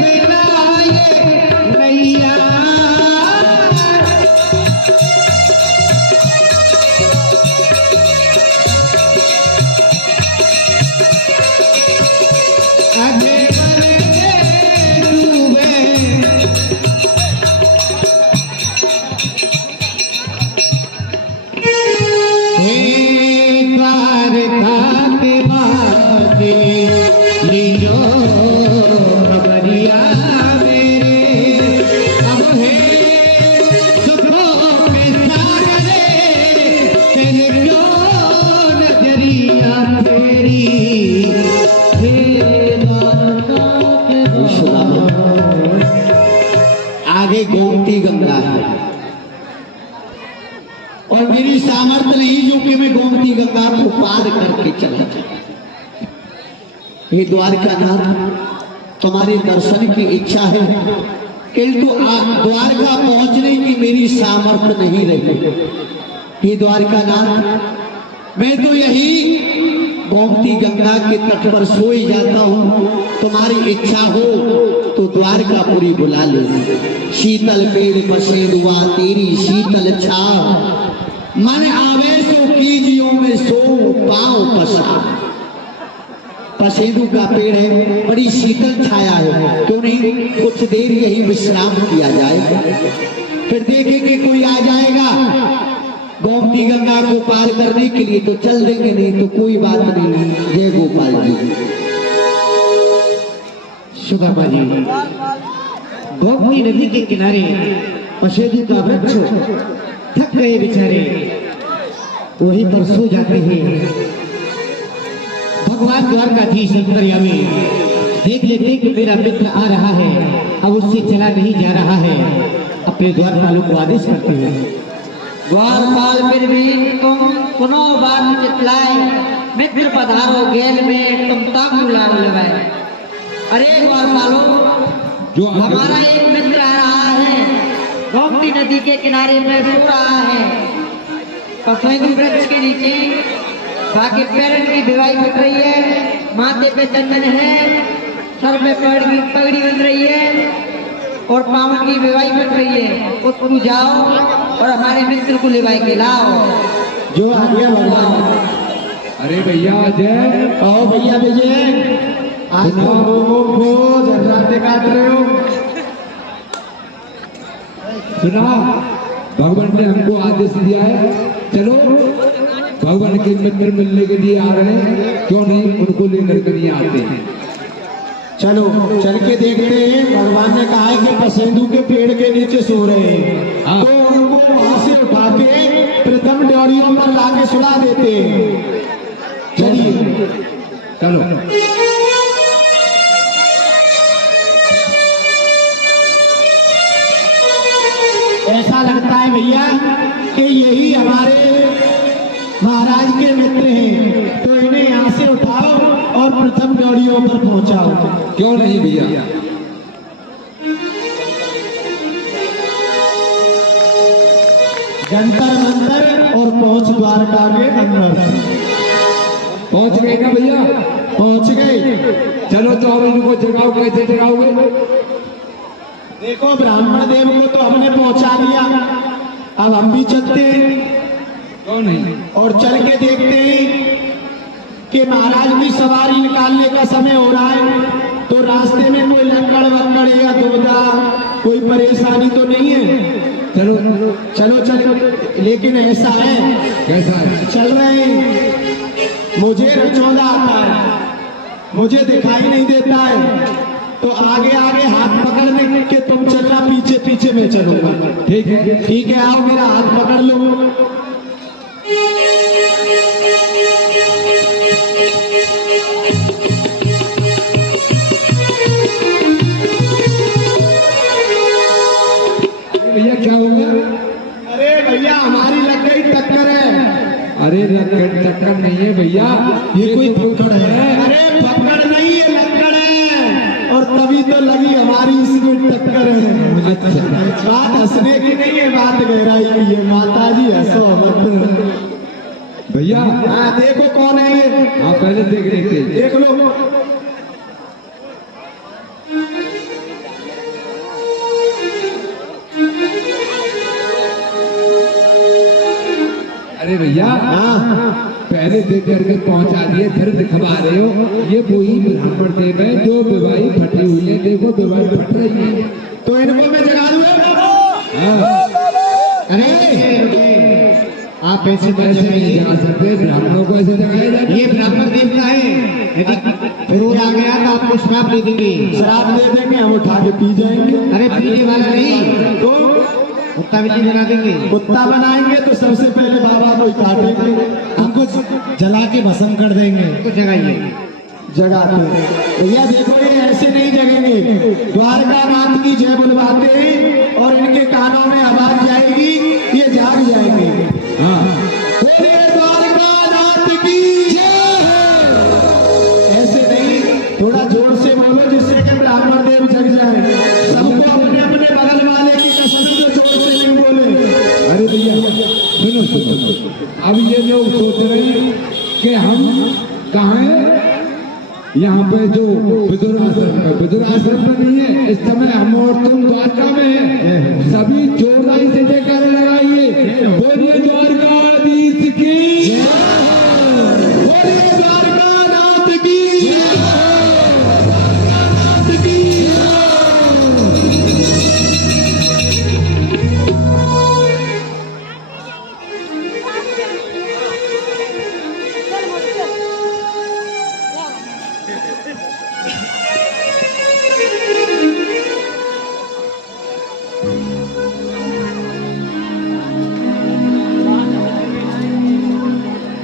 बिना ये नैया आगे बढ़े डूबे एक बार खाते बाते लीजो खबरिया मेरे अब है सुखों के सागरे तेरे क्यों नजरिया फेरी आगे गोमती गंगा है और मेरी सामर्थ्य नहीं जो कि मैं गोमती गंगा को पार करके चला जाऊं। हे द्वारकानाथ, तुम्हारे दर्शन की इच्छा है किंतु द्वारका पहुंचने की मेरी सामर्थ्य नहीं रही। हे द्वारकानाथ, मैं तो यही गोमती गंगा के तट पर सोई जाता हूँ। तुम्हारी इच्छा हो तो द्वारकापुरी बुला ले। शीतल पेड़ पसेरुआ तेरी शीतल छाव मन आवे सो कीजियो में सो पाँव पसा। पसेरू का पेड़ है, बड़ी शीतल छाया है, क्यों नहीं कुछ देर यही विश्राम किया जाए, फिर देखेंगे कोई आ जाएगा गोमती गंगा को पार करने के लिए तो चल देंगे, नहीं तो कोई बात नहीं। जय गोपाल जी। सुदामा जी, गोमती नदी के किनारे पसेरू का वृक्ष थक गए बेचारे, वहीं पर सो जाते हैं। भगवान द्वारकाधीश अंतर्यामी देख लेते कि मेरा मित्र आ रहा है, अब उससे चला नहीं जा रहा है, अपने द्वारपालों को आदेश करते हैं। द्वारपाल फिर भी तुम पुनः बात चितलाए, मित्र पधारो गेल में तुम ताकू लाड़ लगाए। अरे द्वारपालो, जो हमारा एक मित्र आ रहा है, गोमती नदी के किनारे में सो रहा है, पसेरू वृक्ष के नीचे, बाकी पैरन की भिवाई बन रही है, माथे पे चंदन है, सर पे पगड़ी बन रही है और पावन की भिवाई बन रही है। उसको जाओ और हमारे मित्र को लेवाई के लाओ। जो आ गया भगवान। अरे भैया जय, आओ भैया विजय, आज तो लोगों को जर्राते काट रहे हो। सुना, भगवान ने हमको आदेश दिया है, चलो भगवान के मित्र मिलने के लिए आ रहे हैं, क्यों नहीं उनको लेकर के नहीं आते हैं। चलो चल के देखते हैं। भगवान ने कहा है कि पसेरू के पेड़ के नीचे सो रहे हैं, हाँ। तो उनको वहां से उठा के प्रथम ड्योरियों पर लाके सुला देते हैं। चलिए चलो। ऐसा लगता है भैया कि यही हमारे महाराज के मित्र हैं, तो इन्हें यहाँ से उठाओ और प्रथम ड्योरियों पर पहुंचाओ। क्यों नहीं भैया, जंतर मंतर और पहुंच द्वारका के अंदर। पहुंच गए ना भैया? पहुंच गए। चलो तो अब इनको जगाओ, कैसे जगाओगे? देखो ब्राह्मण देव को तो हमने पहुंचा दिया, अब हम भी चलते हैं। क्यों नहीं? और चल के देखते हैं कि महाराज की सवारी निकालने का समय हो रहा है, तो रास्ते में कोई लक्कड़ वक्कड़ या दुविधा कोई परेशानी तो नहीं है। चलो चलो चलो, लेकिन ऐसा है, कैसा है? चल रहे हैं, मुझे रचौदा आता है, मुझे दिखाई नहीं देता है, तो आगे आगे हाथ पकड़ने के तुम चलना, पीछे पीछे मैं चलूंगा। ठीक है। ठीक है, आओ मेरा हाथ पकड़ लो। भैया क्या हो गया? अरे भैया हमारी लग गई टक्कर है। अरे टक्कर नहीं है भैया, ये कोई पकड़ है? अरे पकड़ नहीं है, लक्कड़ है, और तभी तो लगी हमारी इसमें टक्कर है। अच्छा, बात हंसने की नहीं है, बात गहराई की है। माता जी हंसो मत। भैया हाँ देखो कौन है ये, आप पहले देख लेते। देख लो। अरे भैया हाँ पहले देख करके पहुंचा दिए, फिर दिखवा रहे हो। ये वही ब्राह्मण देव है जो विवाही फटी हुई है, देखो विवाही फट रही है। तो इनको मैं जगा दूं बाबू। हाँ। अरे आप ऐसे ऐसे नहीं जा सकते, ब्राह्मणों को ऐसे जगाया जाता है। ये ब्राह्मण देवता है, यदि फिर आ गया तो आपको श्राप दे देंगे। शराब दे देंगे, हम उठा के पी जाएंगे। अरे पीने वाला नहीं, तो कुत्ता बिल्ली बना देंगे। कुत्ता बनाएंगे तो सबसे पहले बाबा को ही काटेंगे, हमको जला के भस्म कर देंगे। तो जगाइए। जगाते हैं। भैया देखो ये ऐसे नहीं जगेंगे, द्वारका नाथ की जय बुलवाते हैं और इनके कानों में आवाज जाएगी, ये जाग जाएंगे। हाँ। बोलिए द्वारका नाथ की जय। ऐसे नहीं, थोड़ा जोर से बोलो जिससे कि ब्राह्मण देव जग जाए। सबको अपने अपने बगल वाले की कसम से जोर से नहीं बोले। अरे भैया सुनो, अब ये लोग सोच रहे हैं कि हम कहाँ हैं? यहाँ पे जो विदुर आश्रम है, विदुर आश्रम में नहीं है इस समय, हम और तुम द्वारका में हैं। सभी जोरदारी से जयकारा लगाइए, बोलिए द्वारकाधीश की, बोलिए द्वारका नाथ की, नाथ की।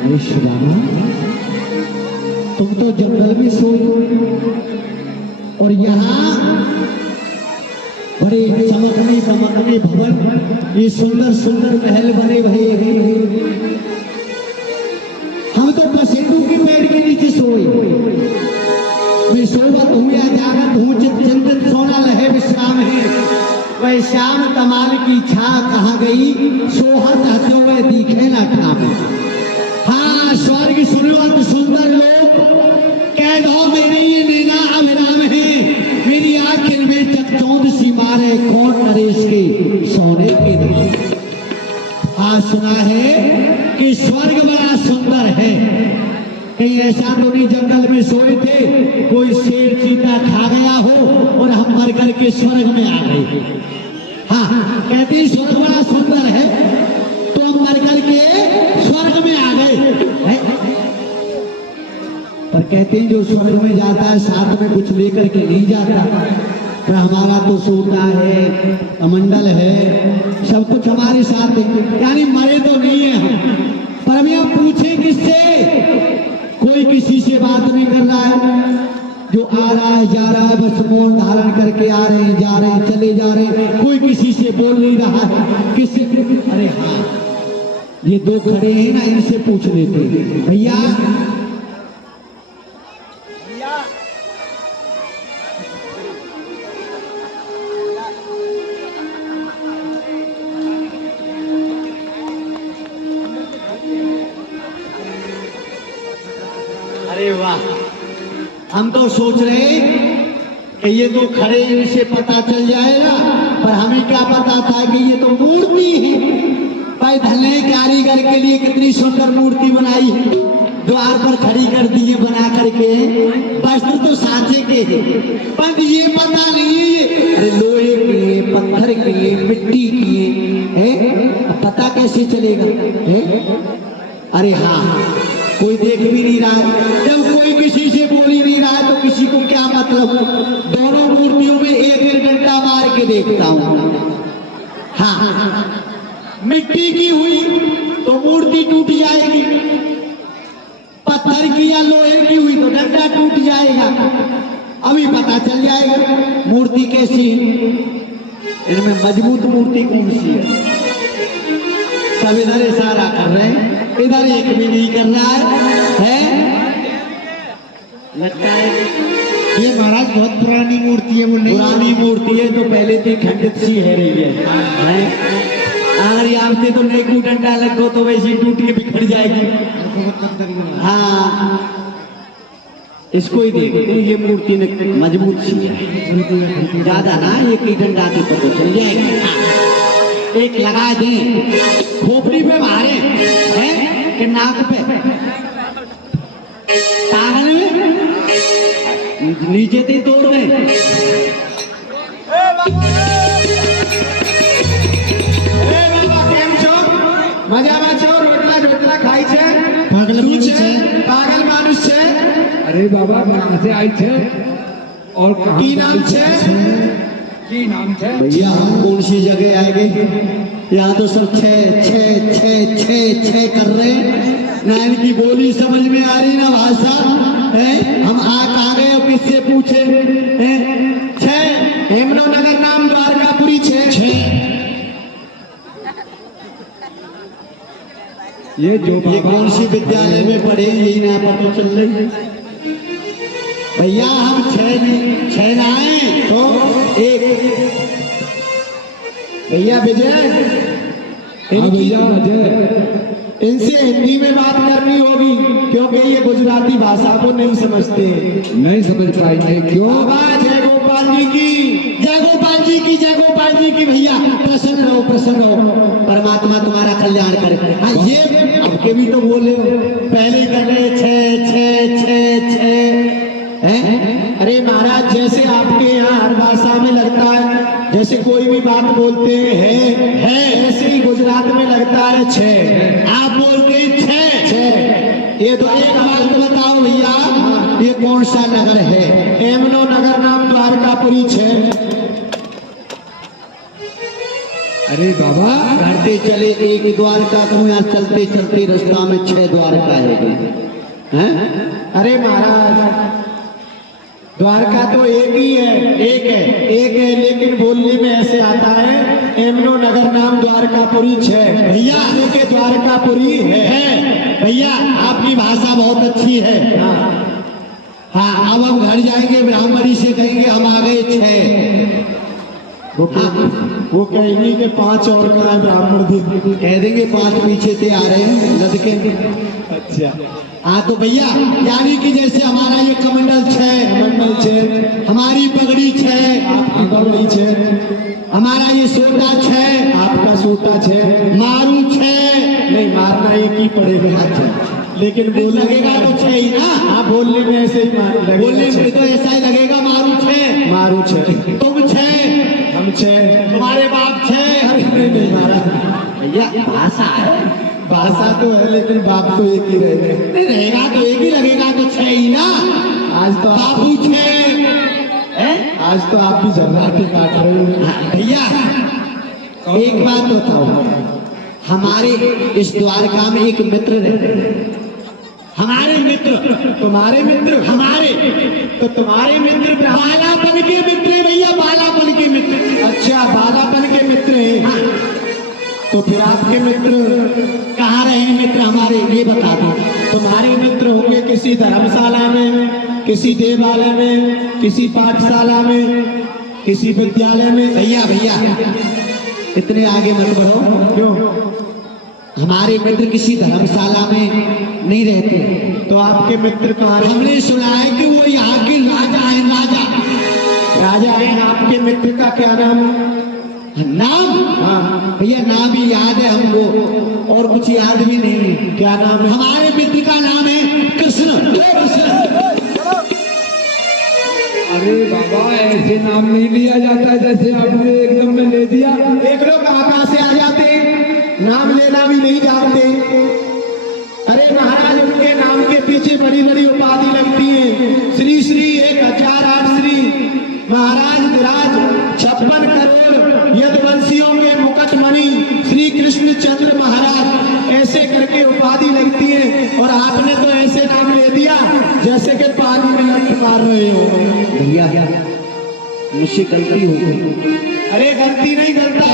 अरे शिवाना, तुम तो जंगल में सोई और यहाँ बड़े चमकने दमकने भवन, ये सुंदर सुंदर महल बने भरे हैं। हम तो बसेड़ू के पेड़ के नीचे सोए। मैं सोवत हूँ या जागत हूँ, चित चिंतित सोना लहे विश्राम है। वह श्याम कमाल की छा कहाँ गई, सोहत हथों में दिखे न ठामे। हाँ स्वर्ग सुरवत सुंदर लोग, कैद हो मेरे ये नैना अभिराम है। मेरी आखिर में चकचौंध सी मारे, कौन नरेश के सोने के नाम। आज सुना है कि स्वर्ग बड़ा सुंदर है। कहीं ऐसा तो नहीं जंगल में सोए थे, कोई शेर चीता खा गया हो और हम मर करके स्वर्ग में आ गए। हाँ कहते हैं स्वर्ग बड़ा सुंदर है, तो हम मर करके स्वर्ग में आ गए है? पर कहते हैं जो स्वर्ग में जाता है साथ में कुछ लेकर के नहीं जाता। पर हमारा तो सोता है, कमंडल है, सब कुछ हमारे साथ है, यानी मरे तो नहीं है हम। पर हमें हम पूछे किससे? कोई किसी से बात नहीं कर रहा है, जो आ रहा है जा रहा है, बस मौन धारण करके आ रहे हैं, जा रहे हैं, चले जा रहे हैं, कोई किसी से बोल नहीं रहा है। किसी, अरे हाँ ये दो खड़े हैं ना, इनसे पूछ लेते हैं। भैया अरे वाह, हम तो सोच रहे कि ये तो खड़े इनसे पता चल जाएगा, पर हमें क्या पता था कि ये तो मूर्ति है। भाई धने कारीगर के लिए कितनी सुंदर मूर्ति बनाई है, द्वार पर खड़ी कर दी है बना करके। वस्त्र तो सांचे के है, पर ये पता नहीं है ये अरे लोहे के, पत्थर के, मिट्टी के, कैसे चलेगा है? अरे हाँ, कोई देख भी नहीं रहा है, जब कोई किसी से बोल ही नहीं रहा है तो किसी को क्या मतलब। दोनों मूर्तियों में एक डंडा मार के देखता हूँ। हाँ, मिट्टी की हुई तो मूर्ति टूट जाएगी, पत्थर की या लोहे की हुई तो डंडा टूट जाएगा। अभी पता चल जाएगा मूर्ति कैसी, इनमें मजबूत मूर्ति कौन सी है। सब इधर इशारा कर रहे हैं, इधर एक भी नहीं कर रहा है? लगता है ये महाराज बहुत पुरानी मूर्ति है, वो नहीं पुरानी मूर्ति है तो पहले से खंडित सी है रही है। अगर यहाँ से तो नेकू डंडा लगो तो वैसी टूटी के बिखर जाएगी। हाँ, इसको ही देखो, ये मूर्ति ने मजबूत सी है ज्यादा ना, एक ही डंडा से पता चल जाएगी। हाँ, एक लगा दें खोपड़ी पे मारे हैं कि नाक पे, तागन में नीचे से तोड़ दें। મજામાં છો? રોટલા રોટલા ખાય છે? પાગલ શું માણસ છે? છે? પાગલ માણસ છે? अरे बाबा कहाँ से आई थे और कहाँ की नाम से आई छे? की नाम थे? भैया हम कौन सी जगह आए गए? यहाँ तो सब छे छे छे छे छे कर रहे हैं, ना इनकी बोली समझ में आ रही ना भाषा है। हम आ गए और किससे पूछे? छे हेमनो नगर नाम द्वारकापुरी छे। ये जो ये कौन सी विद्यालय में पढ़े यही ना पता चल रही। भैया हम छह ना आए तो एक भैया विजय, हाँ भैया अजय, इनसे हिंदी में बात करनी होगी क्योंकि ये गुजराती भाषा को नहीं समझते। नहीं समझ पाएंगे क्यों? बाबा जय गोपाल जी की, जय गोपाल जी की, जय गोपाल जी की। भैया प्रसन्न रहो, प्रसन्न रहो, परमात्मा तुम्हारा कल्याण करे। हाँ, ये आपके भी तो बोले हो, पहले कर रहे छे छे छे छे हैं। अरे महाराज, जैसे आपके यहाँ हर भाषा में लगता है, जैसे कोई भी बात बोलते हैं है, ऐसे ही गुजरात में लगता है छे। आप बोलते हैं छे। ये तो एक बात बताओ भैया, ये कौन सा नगर है? हेमनो नगर नाम द्वारकापुरी छे। अरे बाबा करते चले एक द्वारका, तुम यहाँ चलते चलते रास्ता में 6 द्वारका है। अरे महाराज, द्वारका तो एक ही है, एक है, लेकिन बोलने में ऐसे आता है हेमनो नगर नाम द्वारकापुरी छे। भैया के द्वारकापुरी है। भैया आपकी भाषा बहुत अच्छी है। हाँ, अब हम घर जाएंगे, ब्राह्मणी से कहेंगे हम आ गए 6। वो कहेंगे कि 5 और का ब्राह्मण भी कह देंगे 5 पीछे से आ रहे हैं लड़के। अच्छा। हाँ तो भैया, यानी कि जैसे हमारा ये कमंडल 6, मंडल छे, हमारी पगड़ी 6, आपकी पगड़ी छे, हमारा ये सोटा 6, आपका सूटा छे। मारू 6। नहीं, मारना एक ही पड़ेगा। लेकिन बोल बोलने लगेगा तो 6 ही ना। हाँ, बोलने में ऐसे ही लगेगा बोलने में छे। तो ऐसा ही लगेगा, मारू 6, मारू छे, तुम 6, हम छे, तुम्हारे बाप 6। नहीं महाराज, भैया भाषा है, भाषा तो है लेकिन बाप तो एक ही रहे। नहीं रहेगा तो एक ही लगेगा तो 6 ही ना। आज तो बाबू 6 है। आज तो आप भी झर्राटे काट रहे हो। हाँ, भैया एक बात बताओ, हमारे इस द्वारका में एक मित्र रहते हैं। हमारे मित्र, तुम्हारे मित्र, हमारे तो तुम्हारे मित्र बालापन के मित्र हैं भैया, बालापन के मित्र। अच्छा, बालापन के मित्र हैं। हाँ, तो फिर आपके मित्र कहाँ रहे हैं मित्र हमारे, ये बता दो। तुम्हारे मित्र होंगे किसी धर्मशाला में, किसी देवालय में, किसी पाठशाला में, किसी विद्यालय में। भैया भैया इतने आगे मत बढ़ो। क्यों? हमारे मित्र किसी धर्मशाला में नहीं रहते। तो आपके मित्र कहाँ? हमने सुना है कि वो यहाँ के राजा है, राजा। राजा है। आपके मित्र का क्या नाम? नाम? हाँ भैया नाम ही याद है हमको, और कुछ याद भी नहीं। क्या नाम है? हमारे मित्र का नाम है कृष्ण। अरे बाबा ऐसे नाम नहीं लिया जाता जैसे आपने एकदम में ले दिया। देख लो कहाँ से आ जाते हैं। नाम लेना भी नहीं जानते। अरे महाराज, उनके नाम के पीछे बड़ी बड़ी उपाधि लगती है। श्री श्री 1008 श्री महाराज विराज 56 करोड़ यदुवंशियों के मुकुटमणि श्री कृष्ण चंद्र महाराज, ऐसे करके उपाधि लगती है। और आपने तो ऐसे नाम ले दिया जैसे कि पानी में लठ मार रहे हो। भैया मुझसे गलती हो गई। अरे गलती नहीं करता,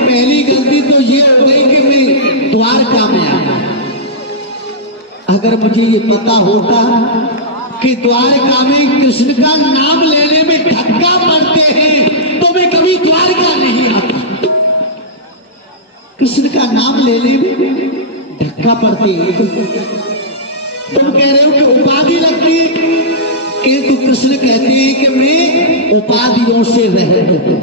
पहली गलती तो ये हो गई कि मैं द्वारका में आया। अगर मुझे ये पता होता कि द्वारका में कृष्ण का नाम लेने में धक्का पड़ते हैं तो मैं कभी द्वारका नहीं आता। कृष्ण का नाम लेने में धक्का पड़ते हैं। तुम कह रहे हो कि उपाधि लगती है, किंतु कृष्ण कहते हैं कि मैं उपाधियों से रहित हूं।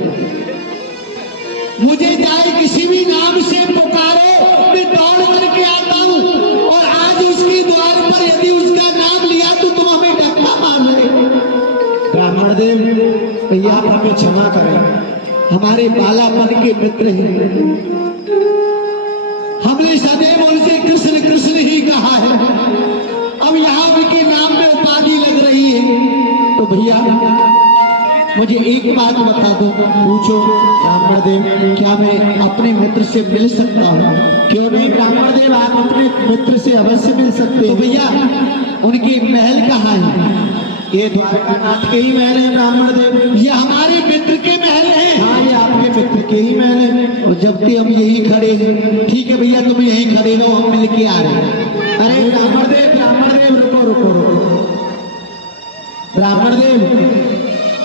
मुझे चाहे किसी भी नाम से पुकारो, मैं दौड़ करके आता हूं। और आज उसके द्वार पर यदि उसका नाम लिया तो तुम हमें धक्का मार रहे हो। ब्राह्मण देव भैया, आप हमें क्षमा करें, हमारे बालापन के मित्र हैं। हमने सदैव उनसे कृष्ण कृष्ण ही कहा है। अब यहाँ उनके नाम में उपाधि लग रही है। तो भैया मुझे एक बात बता दो। पूछो ब्राह्मण देव। क्या मैं अपने मित्र से मिल सकता हूँ? क्यों नहीं ब्राह्मण देव, आप अपने मित्र से अवश्य मिल सकते तो हैं। भैया उनके महल कहाँ है? ये द्वारकानाथ के ही महल है ब्राह्मण देव। ये हमारे मित्र के महल हैं। हाँ, ये आपके मित्र के ही महल है। और जब तक हम यही खड़े हैं, ठीक है भैया, तुम यही खड़े रहो, हम मिल के आ रहे हैं। अरे ब्राह्मण देव रुको रुको रुको। ब्राह्मण देव,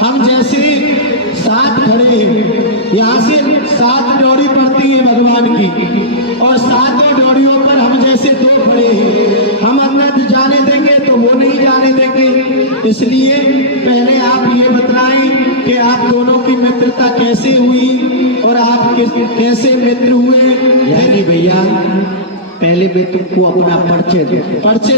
हम जैसे 7 खड़े हैं, यहाँ से 7 डोरी पड़ती है भगवान की, और 7 डोरियों पर हम जैसे 2 खड़े हैं। हम अंदर जाने देंगे तो वो नहीं जाने देंगे। इसलिए पहले आप ये बतलाएं कि आप दोनों की मित्रता कैसे हुई और आप कैसे मित्र हुए। यानी भैया पहले मैं तुमको अपना परिचय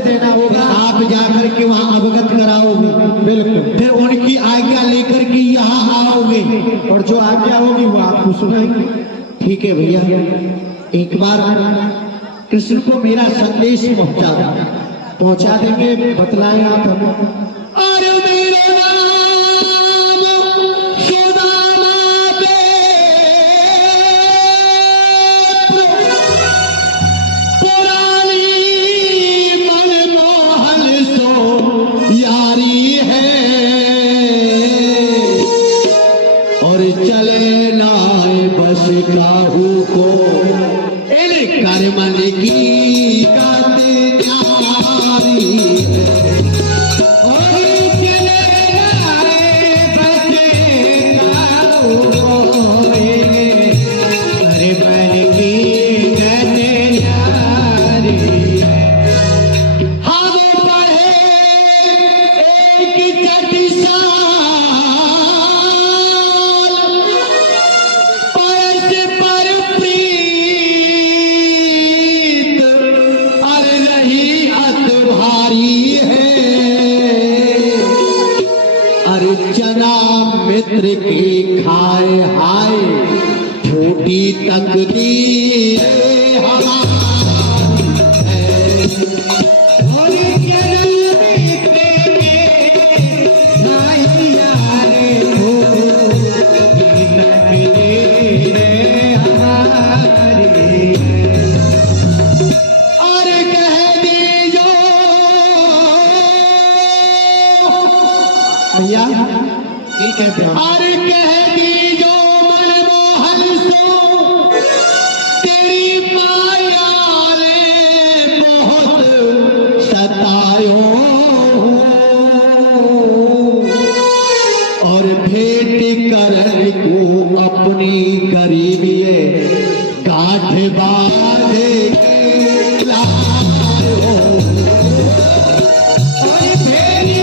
देना होगा। आप जाकर के वहाँ अवगत कराओगे, बिल्कुल। फिर उनकी आज्ञा लेकर के यहाँ आओगे, और जो आज्ञा होगी वो आपको सुनाएंगे। ठीक है भैया। एक बार कृष्ण को मेरा संदेश पहुंचा देंगे, बतलाएं आप हमें। अरे मेरा नाम सुदामा पुरानी मनमोहन सो यारी है। और चले ना बस काहू को कर मन की गाते न्यारी। और चले ना बस काहू को कर मन की गाते न्यारी। हम पढ़े एक चटिसा मित्र की खाए हाय छोटी तकदीर हमारी है। और भैया ठीक है ब्राह्मण। अरे कह दी जो मनमोहन सो तेरी माया ने बहुत सतायो। और भेंट करने को अपनी गरीबी गांठ बांधे लायो। और भेंट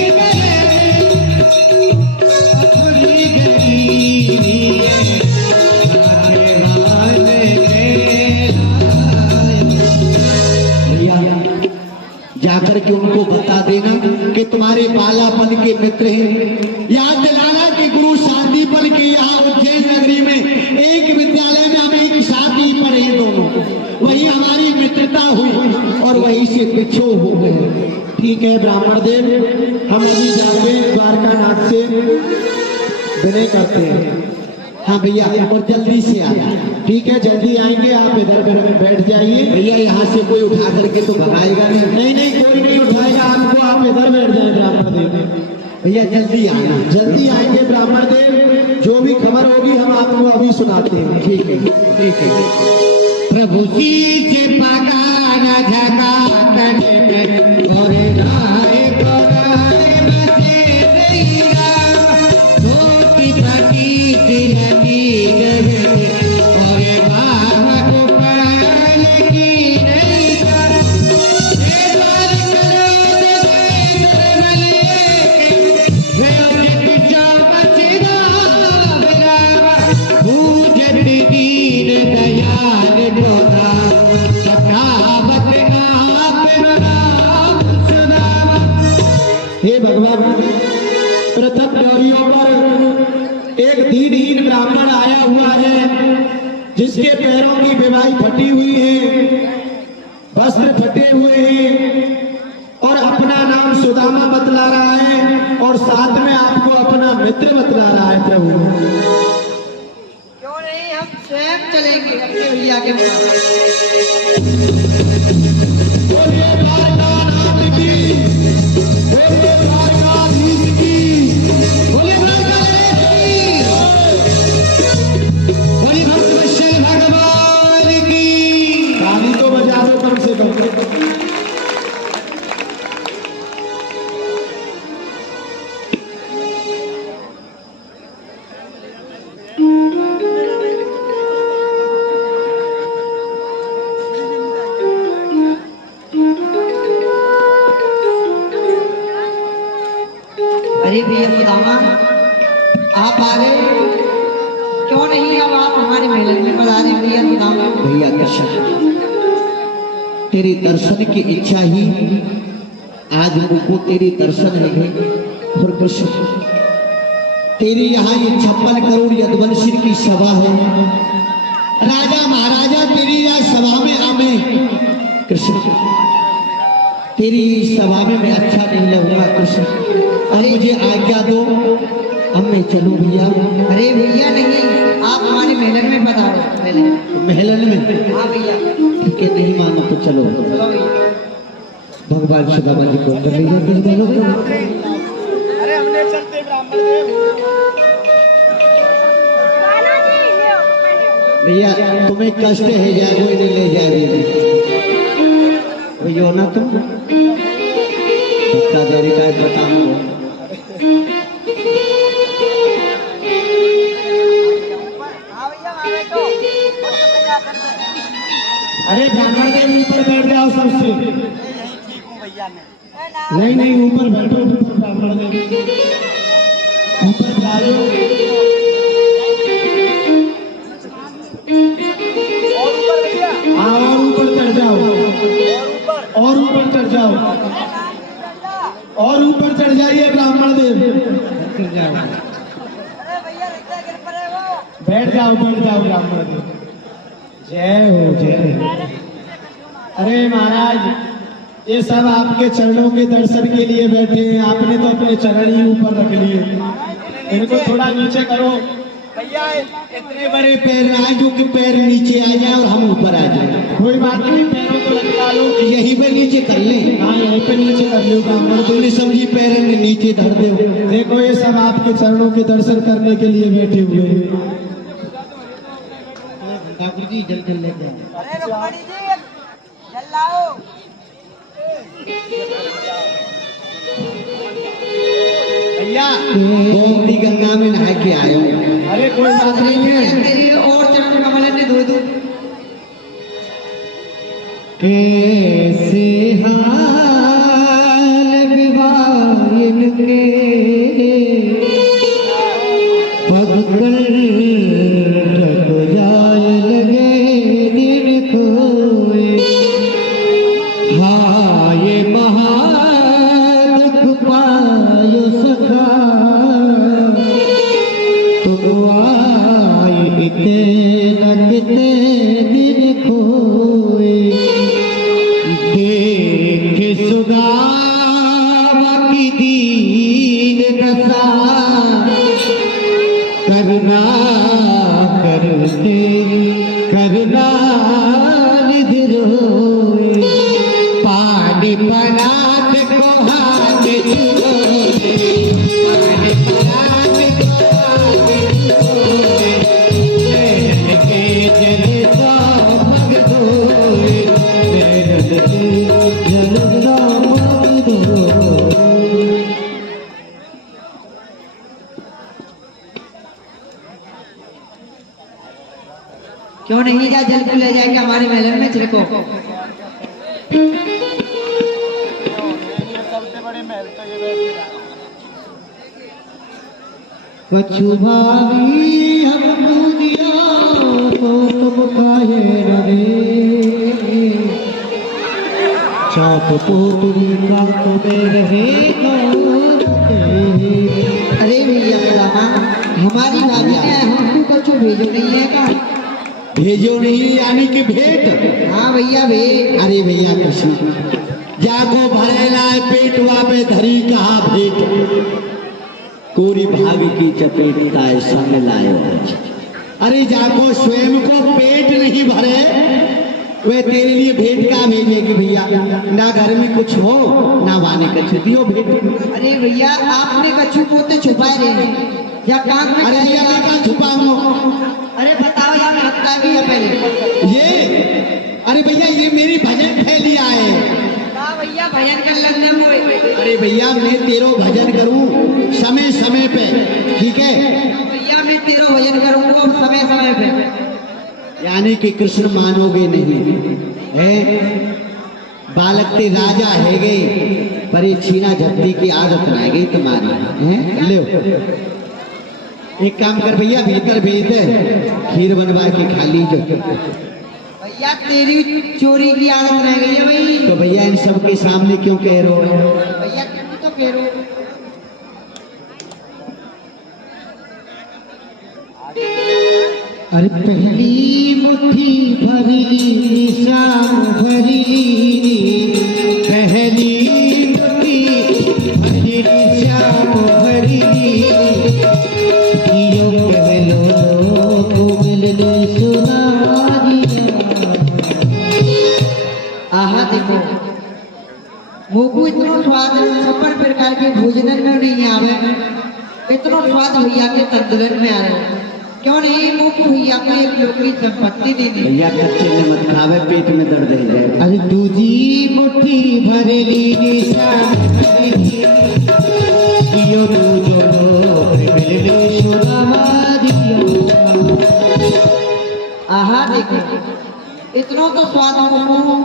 जाकर के उनको बता देना कि तुम्हारे बालापन के मित्र हैं। याद दिलाना कि गुरु शांतिपन के यहाँ उज्जैन नगरी में एक विद्यालय में हम एक साथ ही पढ़े दोनों। ठीक है ब्राह्मण देव, हम अभी जाके द्वारका नाथ से विनय करते हैं। हाँ भैया, और जल्दी से आना। ठीक है, जल्दी आएंगे, आप इधर बैठ जाइए। भैया यहाँ से कोई उठा करके तो भगाएगा नहीं। नहीं नहीं, कोई नहीं उठाएगा आपको, आप इधर बैठ जाए ब्राह्मण देव। भैया जल्दी आना। जल्दी आएंगे ब्राह्मण देव, जो भी खबर होगी हम आपको अभी सुनाते हैं। ठीक है, ठीक है। प्रभु जी से पगाना झका करे और राय कराए बसे देगा धोती पटी तिलकी जगे और बाहर को पाल की नहीं कर हे द्वार करो दे मले वे पिचा बचना बेरा पूजे दीन दयाल दोदा सखावत आप नाम सुना। हे भगवान, प्रथम डोरियों पर एक दीनहीन ब्राह्मण आया हुआ है, जिसके पैरों की बेवाई फटी हुई है, वस्त्र फटे हुए हैं और अपना नाम सुदामा बतला रहा है और साथ में आपको अपना मित्र बतला रहा है। प्रभु क्यों नहीं, हम स्वयं चलेंगे अपने भैया के पास। बोलिए द्वारकानाथ की, बोलिए द्वारकाधीश की, बोले बोले भक्तवत्सल भगवान की। ताली तो बजा दो कम से कम। अरे भैया सुदामा, आप आ गए, क्यों नहीं अब आप हमारे महल में पधारे भैया सुदामा। भैया कृष्ण, तेरे दर्शन की इच्छा ही आज मुझको तेरे दर्शन है गए। और कृष्ण, तेरे यहाँ ये 56 करोड़ यदुवंशी की सभा है, राजा महाराजा तेरी यहाँ सभा में आवे। कृष्ण, तेरी सभा में मैं अच्छा नहीं लगूंगा। कृष्ण, अब मुझे आज्ञा दो, अब मैं चलूं भैया। अरे भैया नहीं, आप हमारे महल में पधारो पहले। महलन में? हाँ भैया। ठीक है, नहीं मानो तो चलो। चलो भैया। भगवान सुदामा जी को अंदर ले जाते हैं दोनों को। अरे हमने चलते ब्राह्मण देव। भैया तुम्हें कष्ट है, जाए कोई नहीं ले जा रही भैया ना, तुम धक्का दे रही का पता हमको। अरे ब्राह्मण देव ऊपर बैठ जाओ सबसे। नहीं नहीं, ऊपर बैठो, ऊपर ब्राह्मण देव ऊपर जाओ। हाँ, और ऊपर चढ़ जाओ, और ऊपर चढ़ जाओ, और ऊपर चढ़ जाइए ब्राह्मण देव। बैठ जाओ, बैठ जाओ ब्राह्मण देव। जय हो, जय हो। अरे महाराज, ये सब आपके चरणों के दर्शन के लिए बैठे हैं, आपने तो अपने चरण ही ऊपर रख लिए, इनको थोड़ा नीचे करो। भैया इतने बड़े पैर ना आए जो कि पैर नीचे आ जाए और हम ऊपर आ जाए। कोई बात नहीं, पैरों को लटका लो। यहीं पे नीचे कर ले। हाँ, यहीं पे नीचे कर लो ब्राह्मण। तुमने समझी पैर नीचे धर दे। देखो, ये सब आपके चरणों के दर्शन करने के लिए बैठे हुए हैं। ठाकुर जी जल्दी लेके अरे रुक्मणी जी, जल लाओ। भैया गोमती गंगा में नहा के आए हो। अरे कोई बात नहीं है। तेरी और चरण कमल ने धो दो। कैसे हाल विवाहिन के पगकल ढल जाए लगे दिन खोए। हाँ ये महादुख पायो सखा करना करते करना निधि रोए, पानी परात को हाथ छुए, पानी परात को हाथ छुए, नैन के जल दामन धोए, नैन के जल दामन धोए। क्यों नहीं जा जल को ले जाएगा हमारे महल में छिड़को। सबसे बड़े महल तो ये वैसे कछु भावी हमको दिया तो तुम काहे रहे, चाप पोतरी का तुम्हें रहे अरे भैया खुदामा, हमारी भाभी ने हमको कुछ भेजो नहीं है का? भेजो नहीं यानी कि भेंट। हाँ भैया भेंट। अरे भैया कृष्ण जागो भरे लाए पेटवा पे धरी कहा भेंट, कोरी भावी की चपेट का संग लाए आज। अरे जागो स्वयं को पेट नहीं भरे, वे तेरे लिए भेंट का भेजेगी भैया, ना घर में कुछ हो ना वाने कछु दियो भेंट। अरे भैया आपने कछु पोते छुपाए रहे या कान में? अरे भैया मैं कहाँ छुपाऊं? अरे बताओ यार, लगता है भैया पहले ये अरे भैया ये मेरी भजन फैलिया है। हाँ भैया भजन कर लेने हुए। अरे भैया मैं तेरो भजन करूं समय समय पे, ठीक है? भैया मैं तेरा भजन करूंगा समय समय पे। यानी कि कृष्ण मानोगे नहीं है, बालक ते राजा है गई पर ये छीना झपटी की आदत रह गई तुम्हारी है। ले एक काम कर भैया, भीतर भेज दे, खीर बनवा के खा लीजिए। भैया तेरी चोरी की आदत रह गई है भाई। तो भैया इन सब के सामने क्यों कह रहे हो? भैया तुम तो कह रहे हो। अरे पहली मुट्ठी भरी शाम भरी, पहली मुट्ठी भरी शाम भरी, यो कह लो मिल लो सुनारी। आहा देखो मोकू इतना स्वाद छप्पन प्रकार के भोजन में नहीं आवे, इतना स्वाद भैया के तंदुलन में आए। क्यों नहीं मोकू भैया को एक लोकरी संपत्ति दे दी। भैया कच्चे ने मत खावे, पेट में दर्द है जाए। अरे दूजी मुट्ठी भरेली शाम भरी, यो मिल लो सुनारी। आहा देखो इतना तो स्वाद मोकू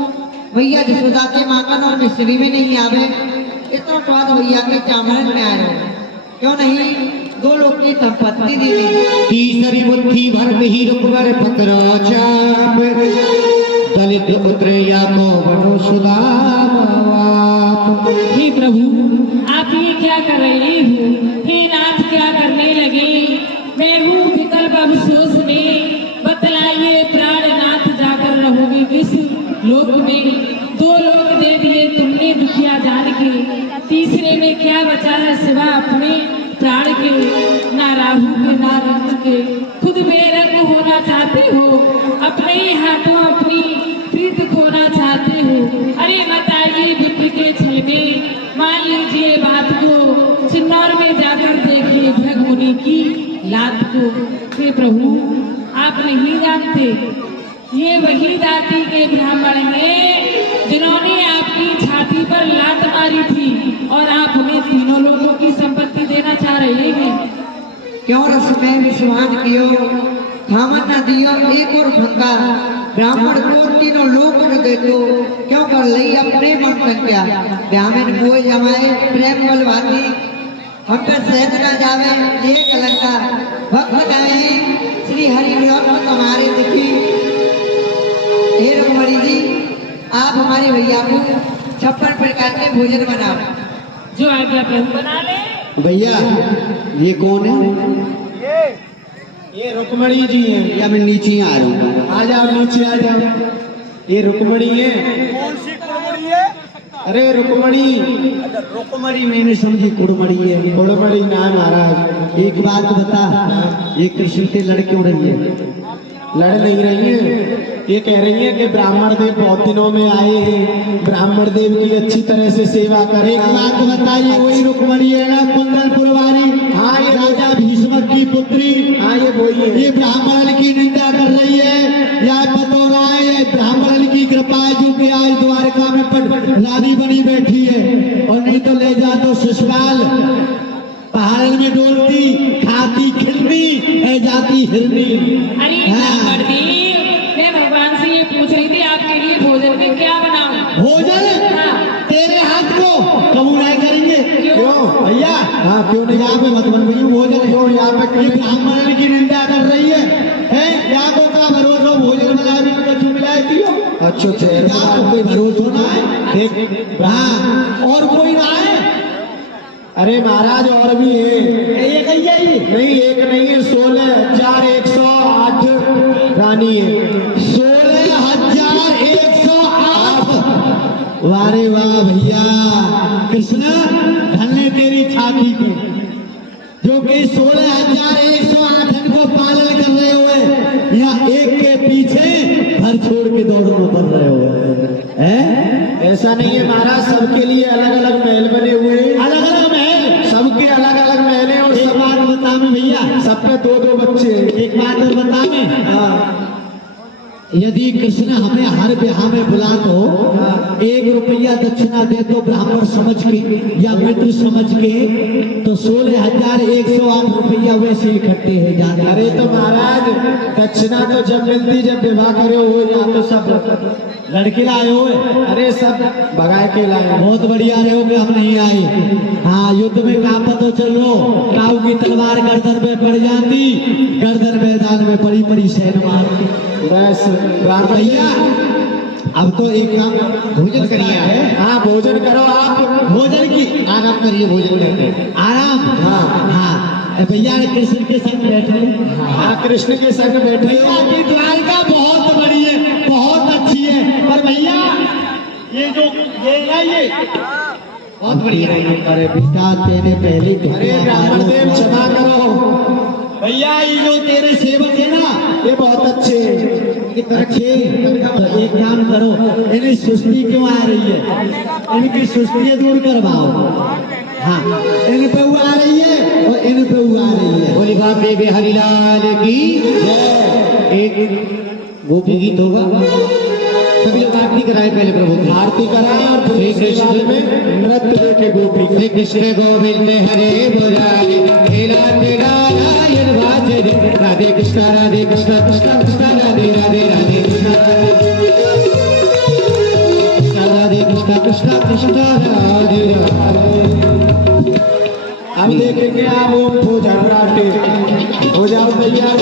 भैया जसोदा के माखन और मिश्री में नहीं आवे, इतना स्वाद भैया के चावल में आए। क्यों नहीं दो लोग की संपत्ति दी थी। तीसरी मुट्ठी भर ही रुकवर पत्र चाप, दलित उतरे या तो बड़ो सुदाम। हे प्रभु आप ये क्या कर रहे हो? हे नाथ क्या करने लगे? मैं हूँ विकल्प अफसोस में, बतलाइए प्राणनाथ जाकर रहोगे किस लोक में? दो लोग दे दिए तुमने दुखिया जान के, तीसरे में क्या बचा है सिवा अपने प्राण के? ना राहु के ना रंग के, खुद बेरंग होना चाहते हो, अपने ही हाथों अपनी प्रीत खोना चाहते हो। अरे बताइए विप्र के छल में, मान लीजिए बात को, चिन्नौर में जाकर देखिए भृग मुनि की लात को। हे प्रभु आप नहीं जानते, ये वही जाति के ब्राह्मण हैं जिन्होंने आपकी छाती पर लात मारी थी और आप हमें तीनों लोगों की संपत्ति देना चाह रहे हैं। क्यों रस में विश्वान कियो, थामन न दियो एक और फंका, ब्राह्मण को तीनों लोग न दे दो, क्यों कर लई अपने मन संख्या। ब्राह्मण को जमाए प्रेम बलवाती, हम पर सहज न जावे ये कलंका। भक्त गाए श्री हरि ब्रह्म तुम्हारे दिखी। हे रघुमणि जी आप हमारे भैया को 56 प्रकार के भोजन बनाओ। जो आज्ञा प्रभु बना ले। भैया ये कौन है? ये रुक्मणी जी हैं। या मैं नीचे आ रहा हूँ? आ जाओ नीचे आ जाओ। ये रुक्मणी है। कौन सी कुड़मुड़ी है? अरे रुक्मणी। रुक्मणी मैंने समझी कुड़मड़ी है। कुड़मणी नाम महाराज। एक बात बता, ये कृष्ण के लड़के उड़ रही है। लड़ नहीं रही है, ये कह रही है कि ब्राह्मण देव बहुत दिनों में आए हैं, ब्राह्मण देव की अच्छी तरह से सेवा करें। एक बात बताइए, वही रुक्मणी है ना कुंदनपुर वाली? हाँ, ये राजा भीष्म की पुत्री। हाँ, ये वही है। ये ब्राह्मण की निंदा कर रही है या बतो रहा है? ये ब्राह्मण की कृपा है जो कि आज द्वारका में रानी बनी बैठी है, और नहीं तो ले जा तो ससुराल पहाड़ में डोलती खाती खिलनी है जाती हिरनी। अरे हाँ। ब्राह्मण देव, मैं भगवान से ये पूछ रही थी आपके लिए भोजन में क्या बनाऊं? भोजन हाँ। तेरे हाथ को कबूल नहीं करेंगे। क्यों? भैया हाँ, क्यों नहीं? यहाँ पे मत बन भैया, भोजन क्यों यहाँ पे? ये ब्राह्मण की निंदा कर रही है या को का भरोसा भोजन मिला भी कुछ मिलाए दियो। अच्छा आपको कोई भरोसा ना है? देख, हाँ, और कोई ना है? अरे महाराज और भी है। ये कही जाइए नहीं, एक नहीं है, 16,108 रानी है। 16,108। वारे वाह भैया, कृष्ण धन्य तेरी छाती को, जो कि 16,108 को पालन कर रहे हुए या एक के पीछे घर छोड़ के दौड़ो बन रहे हो। ऐसा नहीं है महाराज, सबके लिए अलग अलग महल बने हुए हैं। अलग अलग महल, सबके अलग अलग महल हैं, और एक सब बात बता में भैया, सब पे 2-2 बच्चे हैं। एक बात और बता में, हाँ, यदि कृष्ण हमें हर ब्याह में बुला तो 1 रुपया दक्षिणा दे तो ब्राह्मण समझ के या मित्र समझ के, तो 16,108 रुपया वैसे इकट्ठे है जाने। अरे तो महाराज, दक्षिणा तो जब मिलती जब विवाह करे हो, यहाँ तो सब लड़के लाए हो। अरे सब भगाए के लाए। बहुत बढ़िया रहे हो कि हम नहीं आए। हाँ, युद्ध में कापा तो चलो, काऊ की तलवार गर्दन पे पड़ जाती, गर्दन मैदान में पड़ी पड़ी सैन मारती। बस भैया अब तो एक काम भोजन करिए। हाँ, भोजन करो आप। भोजन की आराम करिए, भोजन करते आराम। हाँ हाँ, भैया कृष्ण के संग बैठे। हाँ, कृष्ण के संग बैठे। भैया की द्वारका बहुत बड़ी है, बहुत अच्छी है, पर भैया ये जो ये ना ये बहुत बढ़िया है। अरे बेटा तेरे पहले तो अरे ब्राह्मण देव क्षमा करो भैया, ये जो तेरे सेवक है ना ये बहुत अच्छे हैं। अच्छे, तो एक काम करो, इन्हें सुस्ती क्यों आ रही है? इनकी सुस्ती दूर करवाओ। हाँ, इन पे वो आ रही है और इन पे वो आ रही है। बोली बाप बेबे हरिलाल की जय। एक गोपी गीत होगा, सभी लोग आरती कराए पहले प्रभु की। आरती कराए और श्री कृष्ण में नृत्य देखे गोपी। श्री कृष्ण गोविंद हरे मुरारी, हे राधे नारायण वाजे, राधे कृष्ण कृष्ण कृष्ण राधे राधे राधे कृष्ण, राधे कृष्ण कृष्ण कृष्ण राधे राधे। अब देखेंगे आप, वो भोजन राटे हो जाओ तैयार।